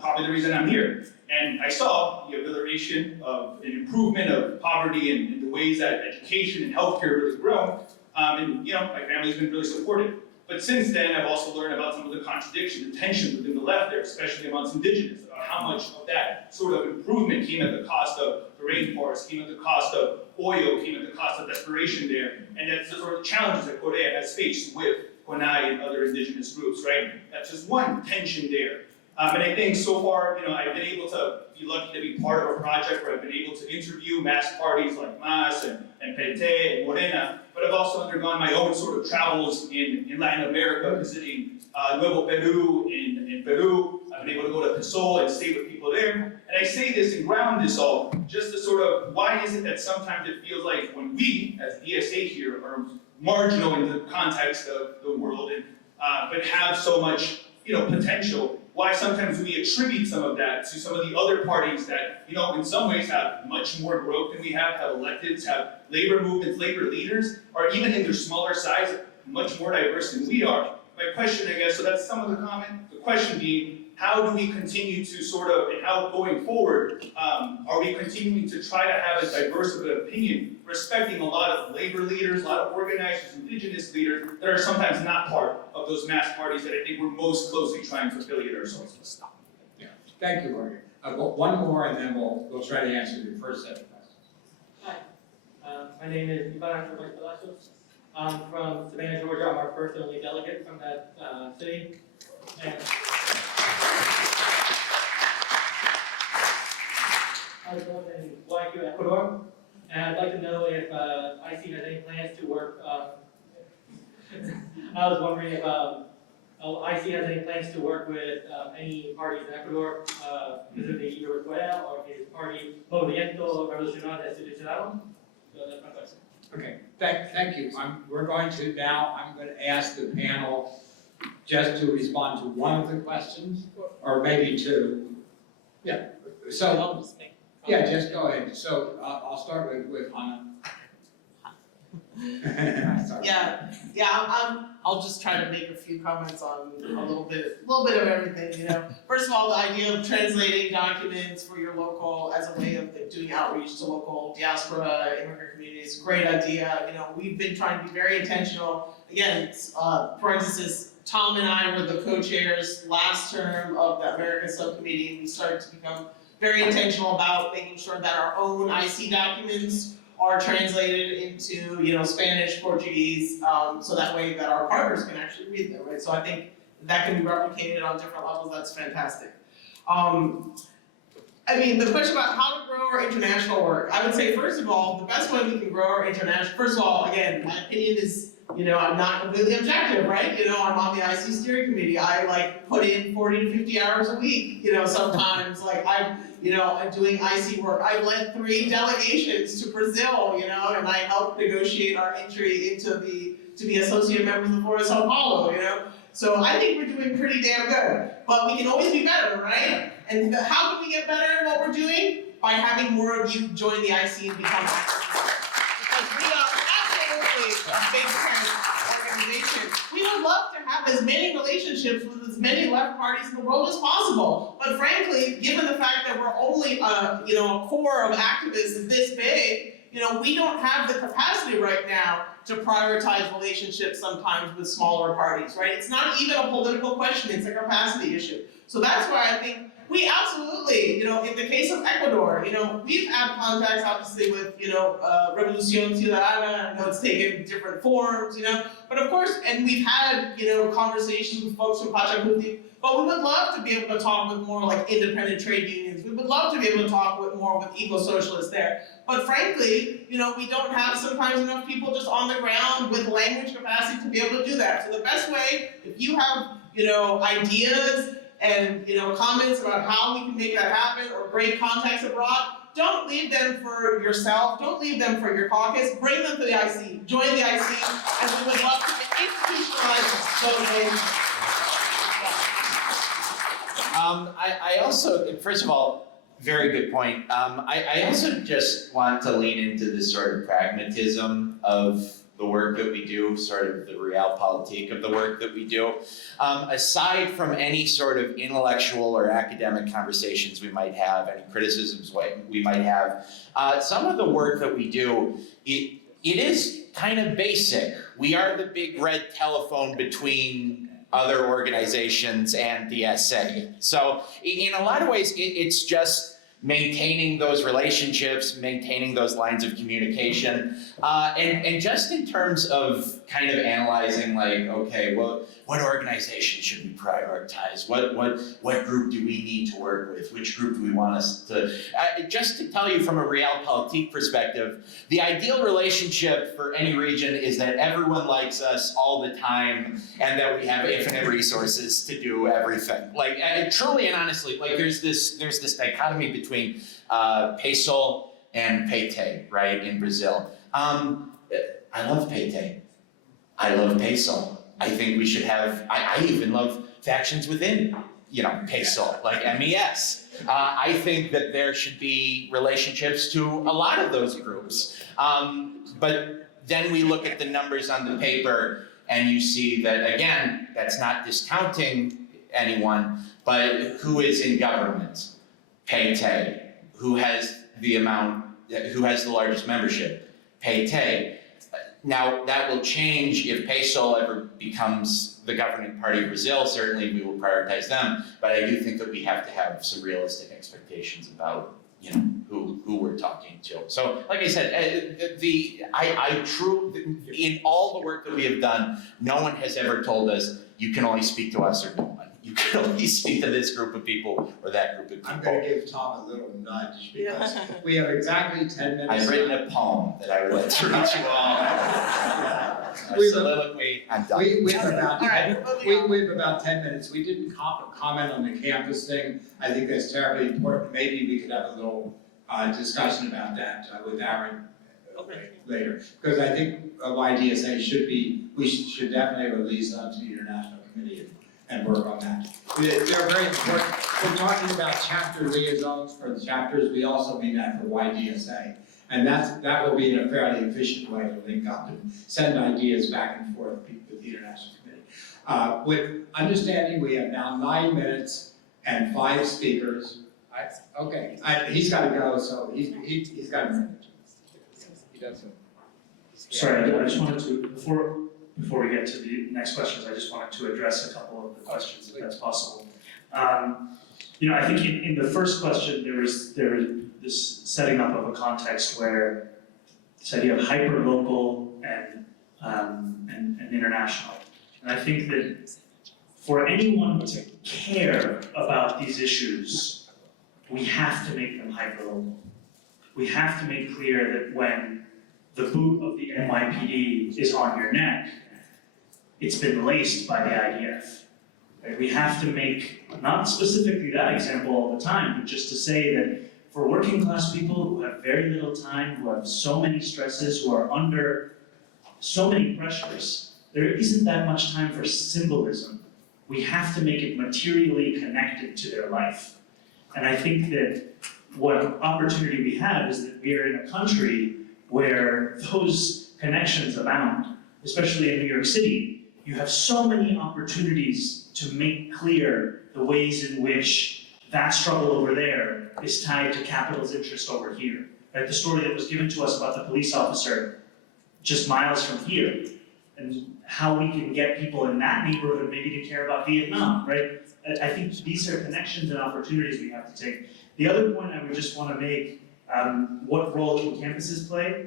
Probably the reason I'm here. And I saw the amelioration of an improvement of poverty and the ways that education and healthcare really grown. My family's been really supportive. But since then, I've also learned about some of the contradictions and tensions within the left there, especially amongst indigenous, about how much of that sort of improvement came at the cost of the rainforest, came at the cost of oil, came at the cost of desperation there. And that's the sort of challenges that Correa has faced with Konai and other indigenous groups, right? That's just one tension there. And I think so far, I've been able to be lucky to be part of a project where I've been able to interview mass parties like MAS and PT and Morena, but I've also undergone my own sort of travels in Latin America, visiting Nuevo Peru in Peru. I've been able to go to PSOL and stay with people there. And I say this and ground this all just to sort of, why is it that sometimes it feels like when we, as DSA here, are marginal in the context of the world, and but have so much potential, why sometimes we attribute some of that to some of the other parties that, in some ways have much more growth than we have electeds, have labor movements, labor leaders, or even in their smaller size, much more diverse than we are. My question, I guess, so that's some of the comment. The question being, how do we continue to sort of, and how going forward, are we continuing to try to have as diverse of an opinion, respecting a lot of labor leaders, a lot of organizers, indigenous leaders that are sometimes not part of those mass parties that I think we're most closely trying to affiliate ourselves with. Yeah, thank you, Jorge. I've got one more and then we'll try to answer your first set of questions. Hi, my name is Ivan Palacios. I'm from Savannah, Georgia. I'm our first and only delegate from that city. And I was born in Wojcik, Ecuador, and I'd like to know if IC has any plans to work. I was wondering if IC has any plans to work with any parties in Ecuador, specifically either with Correa or his party Movimiento Revolucionario Institucional. So that's my question. Okay, thank you. I'm going to ask the panel just to respond to one of the questions, or maybe two. Yeah, so, yeah, just go ahead. So I'll start with Jana. I'll just try to make a few comments on a little bit of everything, First of all, the idea of translating documents for your local as a way of doing outreach to local diaspora, immigrant communities, great idea. We've been trying to be very intentional. Again, parenthesis, Tom and I were the co-chairs last term of the American Subcommittee. We started to become very intentional about making sure that our own IC documents are translated into, Spanish, Portuguese, so that way that our partners can actually read them, right? So I think that can be replicated on different levels. That's fantastic. I mean, the question about how to grow our international work, I would say, first of all, the best way we can grow our international, first of all, again, my opinion is, I'm not completely objective, right? I'm on the IC steering committee. I put in 40 to 50 hours a week, sometimes I'm doing IC work. I've led 3 delegations to Brazil, and I helped negotiate our entry to be associate members of the Fora Sao Paulo, So I think we're doing pretty damn good, but we can always be better, right? And how can we get better at what we're doing? By having more of you join the IC and become active. Because we are absolutely a big organization. We would love to have as many relationships with as many left parties in the world as possible. But frankly, given the fact that we're only a core of activists this big, we don't have the capacity right now to prioritize relationships sometimes with smaller parties, right? It's not even a political question, it's a capacity issue. So that's why I think we absolutely, in the case of Ecuador, we've had contacts obviously with, Revolución Ciudadana. I know it's taken different forms, but of course, and we've had, conversations with folks from Pachacuti, but we would love to be able to talk with more like independent trade unions. We would love to be able to talk more with eco-socialists there. But frankly, we don't have sometimes enough people just on the ground with language capacity to be able to do that. So the best way, if you have, ideas and comments about how we can make that happen or great contacts abroad, don't leave them for yourself, don't leave them for your caucus, bring them to the IC, join the IC, and we would love to institutionalize those things. I also, first of all, very good point. I also just want to lean into this sort of pragmatism of the work that we do, sort of the realpolitik of the work that we do. Aside from any sort of intellectual or academic conversations we might have, any criticisms we might have, some of the work that we do, it is kind of basic. We are the big red telephone between other organizations and the SA. So in a lot of ways, it's just maintaining those relationships, maintaining those lines of communication, and just in terms of kind of analyzing okay, well, what organization should we prioritize? What group do we need to work with? Which group do we want us to, just to tell you from a realpolitik perspective, the ideal relationship for any region is that everyone likes us all the time and that we have infinite resources to do everything. Truly and honestly, there's this dichotomy between PSOL and PT, right, in Brazil. I love PT. I love PSOL. I think we should have, I even love factions within, PSOL, like MES. I think that there should be relationships to a lot of those groups. But then we look at the numbers on the paper and you see that, again, that's not discounting anyone, but who is in government? PT. Who has the largest membership? PT. Now, that will change if PSOL ever becomes the governing party of Brazil. Certainly, we will prioritize them. But I do think that we have to have some realistic expectations about, who we're talking to. So, like I said, in all the work that we have done, no one has ever told us you can only speak to us or no one. You can only speak to this group of people or that group of people. I'm going to give Tom a little nudge because we have exactly 10 minutes. I've written a poem that I would like to read you all. A soliloquy. I'm done. We have about 10 minutes. We didn't comment on the campus thing. I think that's terribly important. Maybe we could have a little discussion about that with Aaron later. Because I think YDSA we should definitely release that to the International Committee and work on that. They're very important. We're talking about chapter liaisons for the chapters. We also mean that for YDSA. And that will be in a fairly efficient way to link up and send ideas back and forth with the International Committee. With understanding we have now 9 minutes and 5 speakers. He's got to go, so he's got to move. He does it. Sorry, I just wanted to, before we get to the next questions, I just wanted to address a couple of the questions, if that's possible. I think in the first question, there is this setting up of a context where this idea of hyper-local and international. And I think that for anyone to care about these issues, we have to make them hyperlocal. We have to make clear that when the boot of the NYPD is on your neck, it's been laced by the IDF. Right? We have to make, not specifically that example all the time, but just to say that for working class people who have very little time, who have so many stresses, who are under so many pressures, there isn't that much time for symbolism. We have to make it materially connected to their life. And I think that what opportunity we have is that we are in a country where those connections abound, especially in New York City. You have so many opportunities to make clear the ways in which that struggle over there is tied to capital's interest over here. Right? The story that was given to us about the police officer just miles from here, and how we can get people in that neighborhood maybe to care about Vietnam, right? I think these are connections and opportunities we have to take. The other point I would just want to make, what role can campuses play?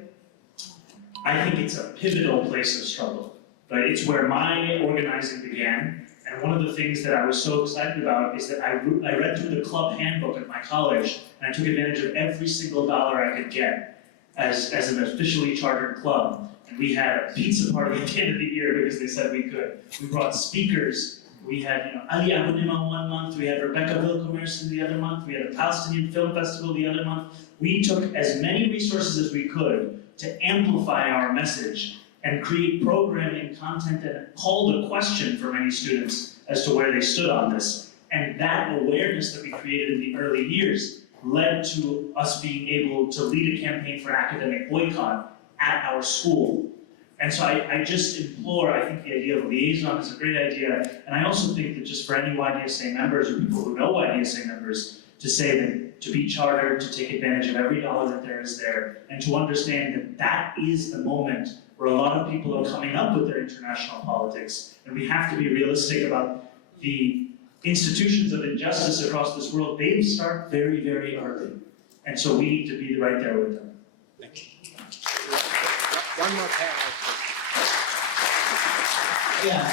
I think it's a pivotal place of struggle, right? It's where my organizing began, and one of the things that I was so excited about is that I read through the club handbook at my college, and I took advantage of every single dollar I could get as an officially chartered club. And we had a pizza party at the end of the year because they said we could. We brought speakers. We had, Ali Abunimah one month, we had Rebecca Wilcomerson the other month, we had a Palestinian Film Festival the other month. We took as many resources as we could to amplify our message and create programming, content that called a question for many students as to where they stood on this. And that awareness that we created in the early years led to us being able to lead a campaign for academic boycott at our school. And so I just implore, I think the idea of a liaison is a great idea, and I also think that just for any YDSA members or people who know YDSA members, to say that to be chartered, to take advantage of every dollar that there is there, and to understand that that is the moment where a lot of people are coming up with their international politics, and we have to be realistic about the institutions of injustice across this world. They start very, very early, and so we need to be right there with them. Thank you. One more panel. Yeah.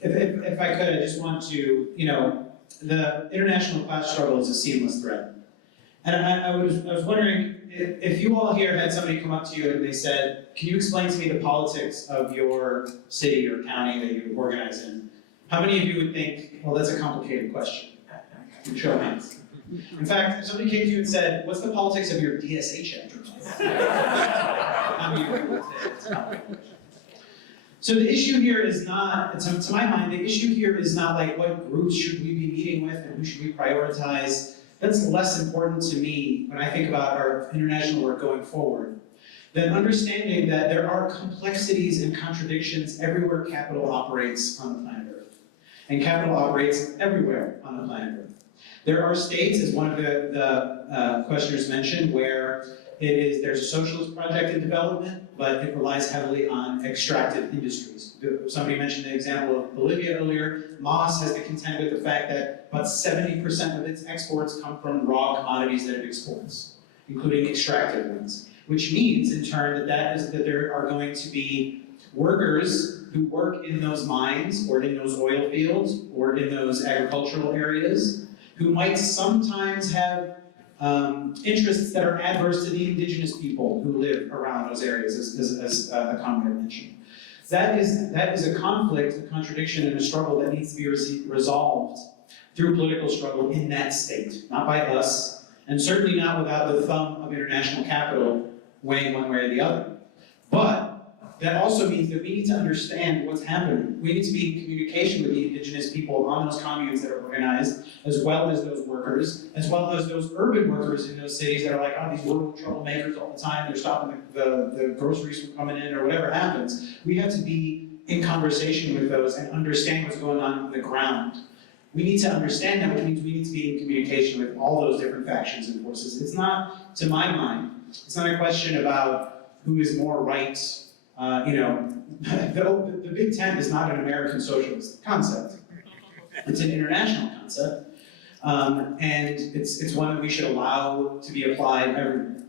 If I could, I just want to, the international class struggle is a seamless thread. And I was wondering if you all here had somebody come up to you and they said, can you explain to me the politics of your city or county that you organize in? How many of you would think, well, that's a complicated question? Show of hands. In fact, if somebody came to you and said, what's the politics of your DSA chapter? How many of you would say it's a complicated question? So the issue here is not, to my mind, the issue here is not like what groups should we be meeting with and who should we prioritize. That's less important to me when I think about our international work going forward than understanding that there are complexities and contradictions everywhere capital operates on the planet Earth. And capital operates everywhere on the planet Earth. There are states, as one of the questioners mentioned, where there's a socialist project in development, but it relies heavily on extractive industries. Somebody mentioned the example of Bolivia earlier. Moss has to contend with the fact that about 70% of its exports come from raw commodities that it exports, including extractive ones, which means in turn that there are going to be workers who work in those mines or in those oil fields or in those agricultural areas who might sometimes have interests that are adverse to the indigenous people who live around those areas, as a comrade mentioned. That is a conflict, a contradiction, and a struggle that needs to be resolved through political struggle in that state, not by us, and certainly not without the thumb of international capital weighing one way or the other. But that also means that we need to understand what's happening. We need to be in communication with the indigenous people on those communes that are organized, as well as those workers, as well as those urban workers in those cities that are like, oh, these rural troublemakers all the time, they're stopping the groceries from coming in or whatever happens. We have to be in conversation with those and understand what's going on the ground. We need to understand that, which means we need to be in communication with all those different factions and forces. It's not, to my mind, it's not a question about who is more right. The Big Tent is not an American socialist concept. It's an international concept, and it's one that we should allow to be applied everywhere.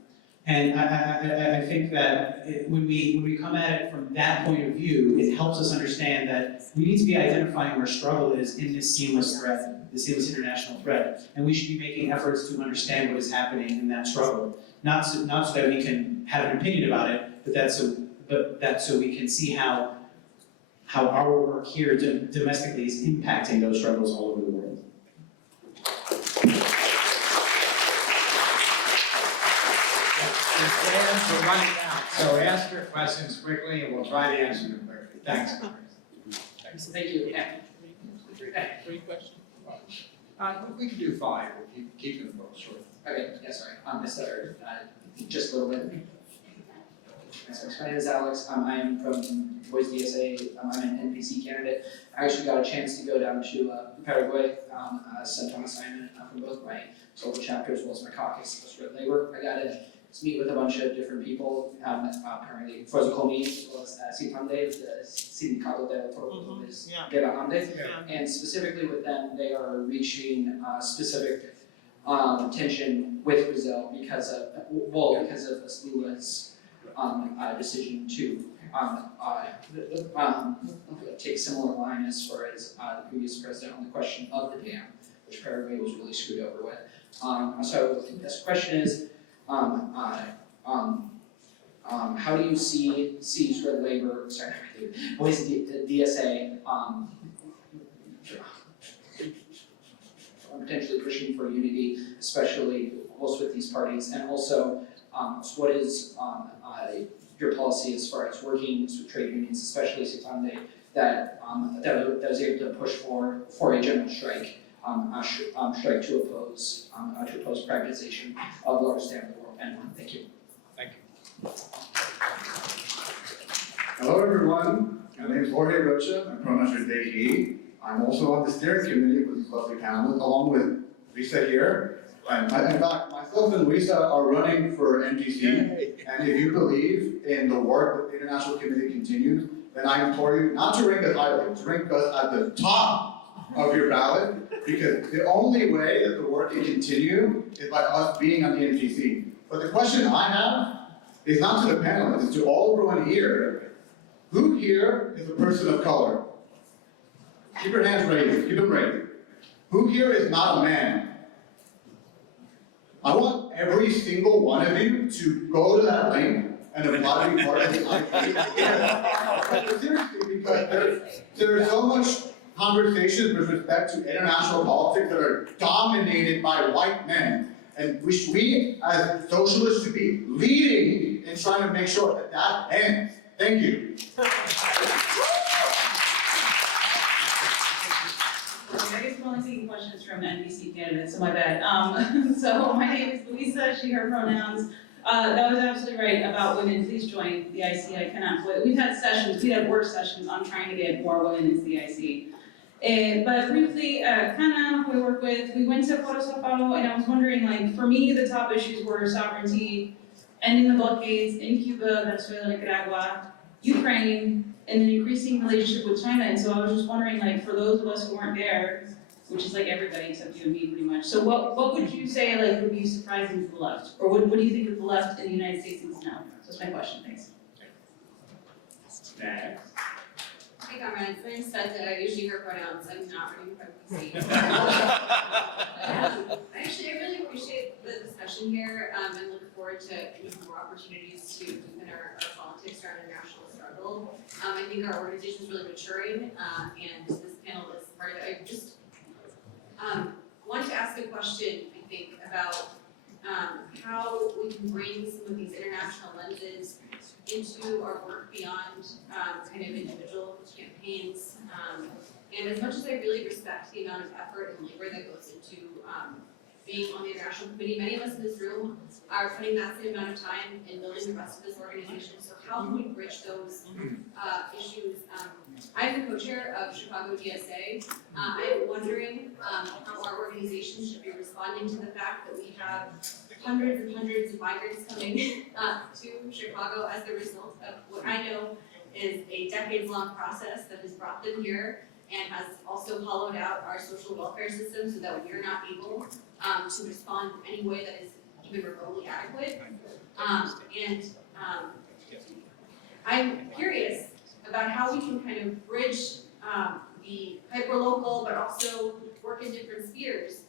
And I think that when we come at it from that point of view, it helps us understand that we need to be identifying where struggle is in this seamless thread, this seamless international thread. And we should be making efforts to understand what is happening in that struggle. Not so that we can have an opinion about it, but that so we can see how our work here domestically is impacting those struggles all over the world. We're running out, so ask your questions quickly and we'll try to answer them quickly. Thanks. Thank you. Yeah. Three questions. We can do 5 if you keep them both short. Okay, yeah, sorry, I stuttered, just a little bit. My name is Alex, I am from Boise DSA, I'm an NPC candidate. I actually got a chance to go down to Paraguay, sent on assignment from both my local chapter as well as my caucus, Social Labor. I got to meet with a bunch of different people, apparently Frozokomi, as well as Citande, the Sindicato de Trabajadores de la Ande. And specifically with them, they are reaching specific tension with Brazil because of Lula's decision to take a similar line as far as the previous president on the question of the dam, which Paraguay was really screwed over with. So this question is, how do you see sort of labor, Boise DSA potentially pushing for unity, especially close with these parties, and also what is your policy as far as working with trade unions, especially Citande, that was able to push for a general strike, strike to oppose privatization of large dam the world. And thank you. Thank you. Hello everyone, my name is Jorge Rocha, my pronouns are they, he. I'm also on the steering committee with these lovely panelists, along with Lisa here. And in fact, myself and Lisa are running for NGC, and if you believe in the work that the International Committee continues, then I implore you not to rank us highly, to rank us at the top of your ballot, because the only way that the work can continue is by us being on the NGC. But the question I have is not to the panelists, it's to everyone here. Who here is a person of color? Keep your hands raised, keep them raised. Who here is not a man? I want every single one of you to go to that link and apply to be part of the IP. Seriously, because there's so much conversation with respect to international politics that are dominated by white men. And we as socialists should be leading in trying to make sure that that ends. Thank you. I guess we're only taking questions from NBC candidates, so my bad. So my name is Louisa, she, her pronouns. That was absolutely right about women. Please join the IC. I cannot wait. We've had work sessions on trying to get more women into the IC. But briefly, Canon, we work with, we went to Foro Sao Paulo, and I was wondering, like, for me, the top issues were sovereignty, ending the blockades in Cuba, Venezuela, Nicaragua, Ukraine, and then increasing relationship with China. And so I was just wondering, like, for those of us who weren't there, which is like everybody except you and me pretty much. So what would you say, like, would be surprising to the left? Or what do you think of the left in the United States needs to know? So that's my question, thanks. Next. Hey comrades, my name's Sveta, I usually her pronouns, I'm not running for PC. Actually, I really appreciate the discussion here, and looking forward to more opportunities to deepen our politics around international struggle. I think our organization is really maturing, and this panel is part of it. I just wanted to ask a question, I think, about how we can bring some of these international lenses into our work beyond kind of individual campaigns. And as much as I really respect the amount of effort and labor that goes into being on the International Committee, many of us in this room are putting that same amount of time in building the rest of this organization. So how can we bridge those issues? I'm the co-chair of Chicago DSA. I'm wondering how our organization should be responding to the fact that we have hundreds and hundreds of migrants coming to Chicago as the result of what I know is a decades-long process that has brought them here and has also hollowed out our social welfare system so that we're not able to respond in any way that is even remotely adequate. I'm curious about how we can kind of bridge be hyperlocal, but also work in different spheres,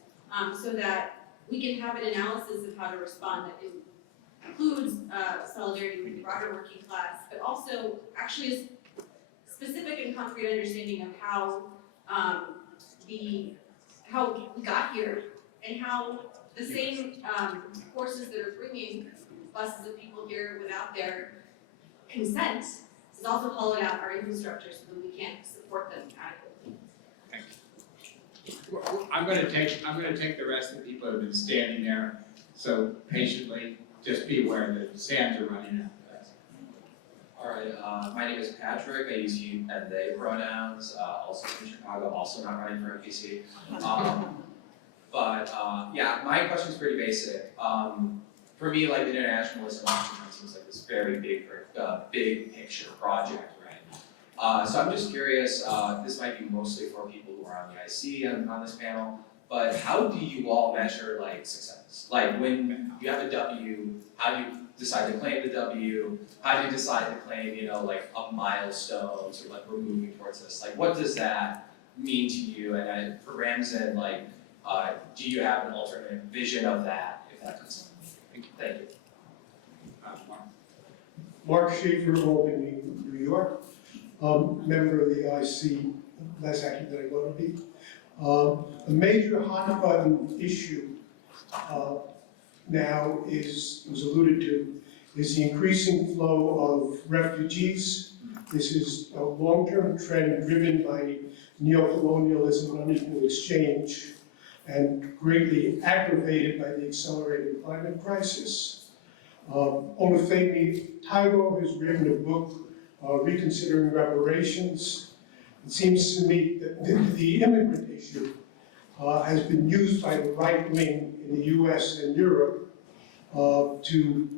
so that we can have an analysis of how to respond that includes solidarity with the broader working class, but also actually is specific and concrete understanding of how we got here and how the same forces that are bringing buses of people here without their consent is also hollowed out our infrastructure so that we can't support them adequately. I'm gonna take the rest of the people who have been standing there, so patiently, just be aware that the sands are running out. Alright, my name is Patrick, I use he and they pronouns, also from Chicago, also not running for NPC. Yeah, my question is pretty basic. For me, like internationalism often seems like this very big picture project, right? So I'm just curious, this might be mostly for people who are on the IC on this panel, but how do you all measure like success? Like when you have a W, how do you decide to claim the W? How do you decide to claim, like a milestone, so like we're moving towards this? Like what does that mean to you? And for Ramsin, like, do you have an alternate vision of that, if that comes up? Thank you. Mark Schaefer, Albany, New York, member of the IC, less active than I want to be. A major hot button issue now was alluded to, is the increasing flow of refugees. This is a long-term trend driven by neocolonialism and unequal exchange, and greatly aggravated by the accelerated climate crisis. Olufemi Taiwo has written a book, Reconsidering Reparations. It seems to me that the immigrant issue has been used by the right wing in the US and Europe to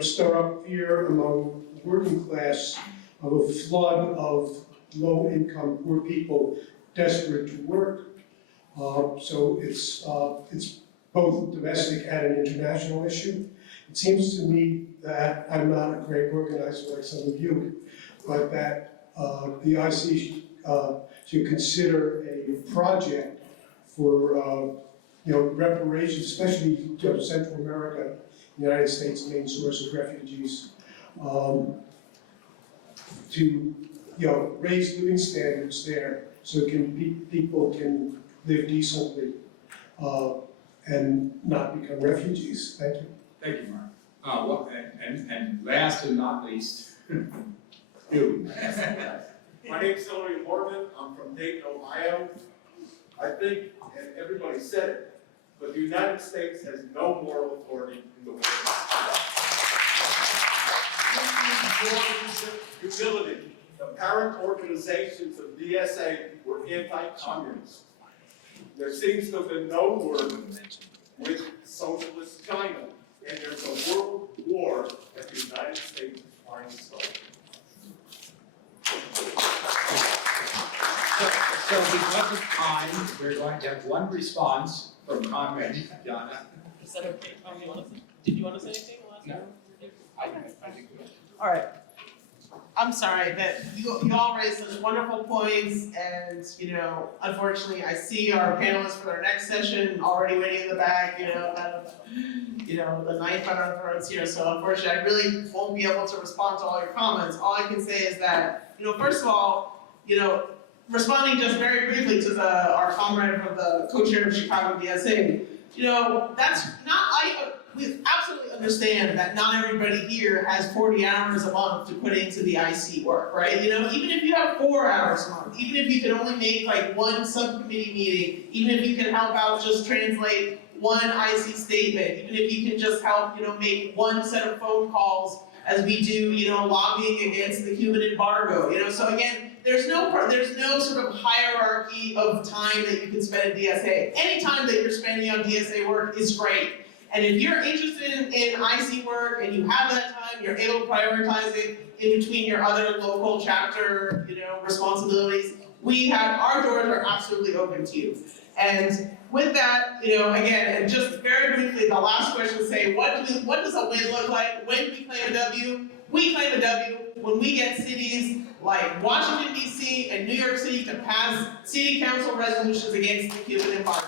stir up fear among the working class of a flood of low-income poor people desperate to work. So it's both a domestic and an international issue. It seems to me that I'm not a great organizer like some of you, but that the IC should consider a project for reparations, especially Central America, the United States' main source of refugees, to raise living standards there so people can live decently and not become refugees. Thank you. Thank you, Mark. And last and not least, you. My name's Hillary Mormon, I'm from Dayton, Ohio. I think, and everybody said it, but the United States has no moral authority in the world. Humility. The parent organizations of DSA were anti-communist. There seems to have been no word with socialist China, and there's a world war that the United States is trying to start. So because of time, we're going to have one response from Conrad, Jana. Is that okay, Tom? Did you want to say anything last time? No. I think we All right. I'm sorry that you all raised such wonderful points, and unfortunately, I see our panelists for our next session already waiting in the back. The knife on our throats here. So unfortunately, I really won't be able to respond to all your comments. All I can say is that first of all, responding just very briefly to our comrade from the co-chair of Chicago DSA, that's not, we absolutely understand that not everybody here has 40 hours a month to put into the IC work, right? Even if you have 4 hours a month, even if you can only make like one subcommittee meeting, even if you can help out just translate one IC statement, even if you can just help, make one set of phone calls as we do, lobbying against the Cuban embargo, so again, there's no sort of hierarchy of time that you can spend in DSA. Any time that you're spending on DSA work is great. And if you're interested in IC work and you have that time, you're able to prioritize it in between your other local chapter, responsibilities, our doors are absolutely open to you. And with that, again, and just very briefly, the last question say, what does a win look like? When do we claim a W? We claim a W when we get cities like Washington DC and New York City to pass city council resolutions against the Cuban embargo.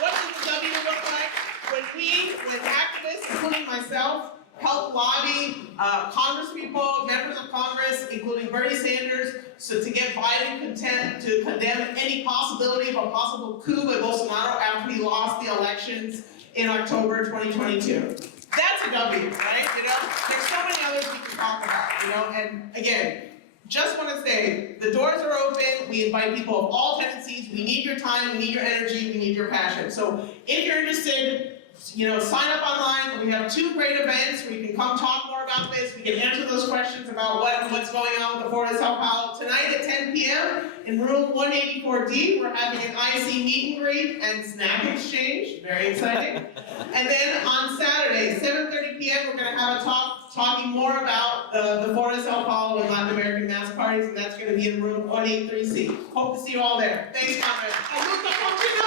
What does the W look like? When activists, including myself, help lobby congresspeople, members of Congress, including Bernie Sanders, so to get Biden to condemn any possibility of a possible coup by Bolsonaro after he lost the elections in October 2022. That's a W, right? You know, there's so many others we can talk about, you know, and again, just want to say, the doors are open, we invite people of all tendencies, we need your time, we need your energy, we need your passion. So if you're interested, you know, sign up online. We have 2 great events where you can come talk more about this. We can answer those questions about what's going on with the Ford of Sao Paulo. Tonight at 10 p.m. in room 184D, we're having an IC meet and greet and snack exchange. Very exciting. And then on Saturday, 7:30 p.m., we're going to have a talk talking more about the Ford of Sao Paulo and Latin American mass parties, and that's going to be in room 183C. Hope to see you all there. Thanks, comrades.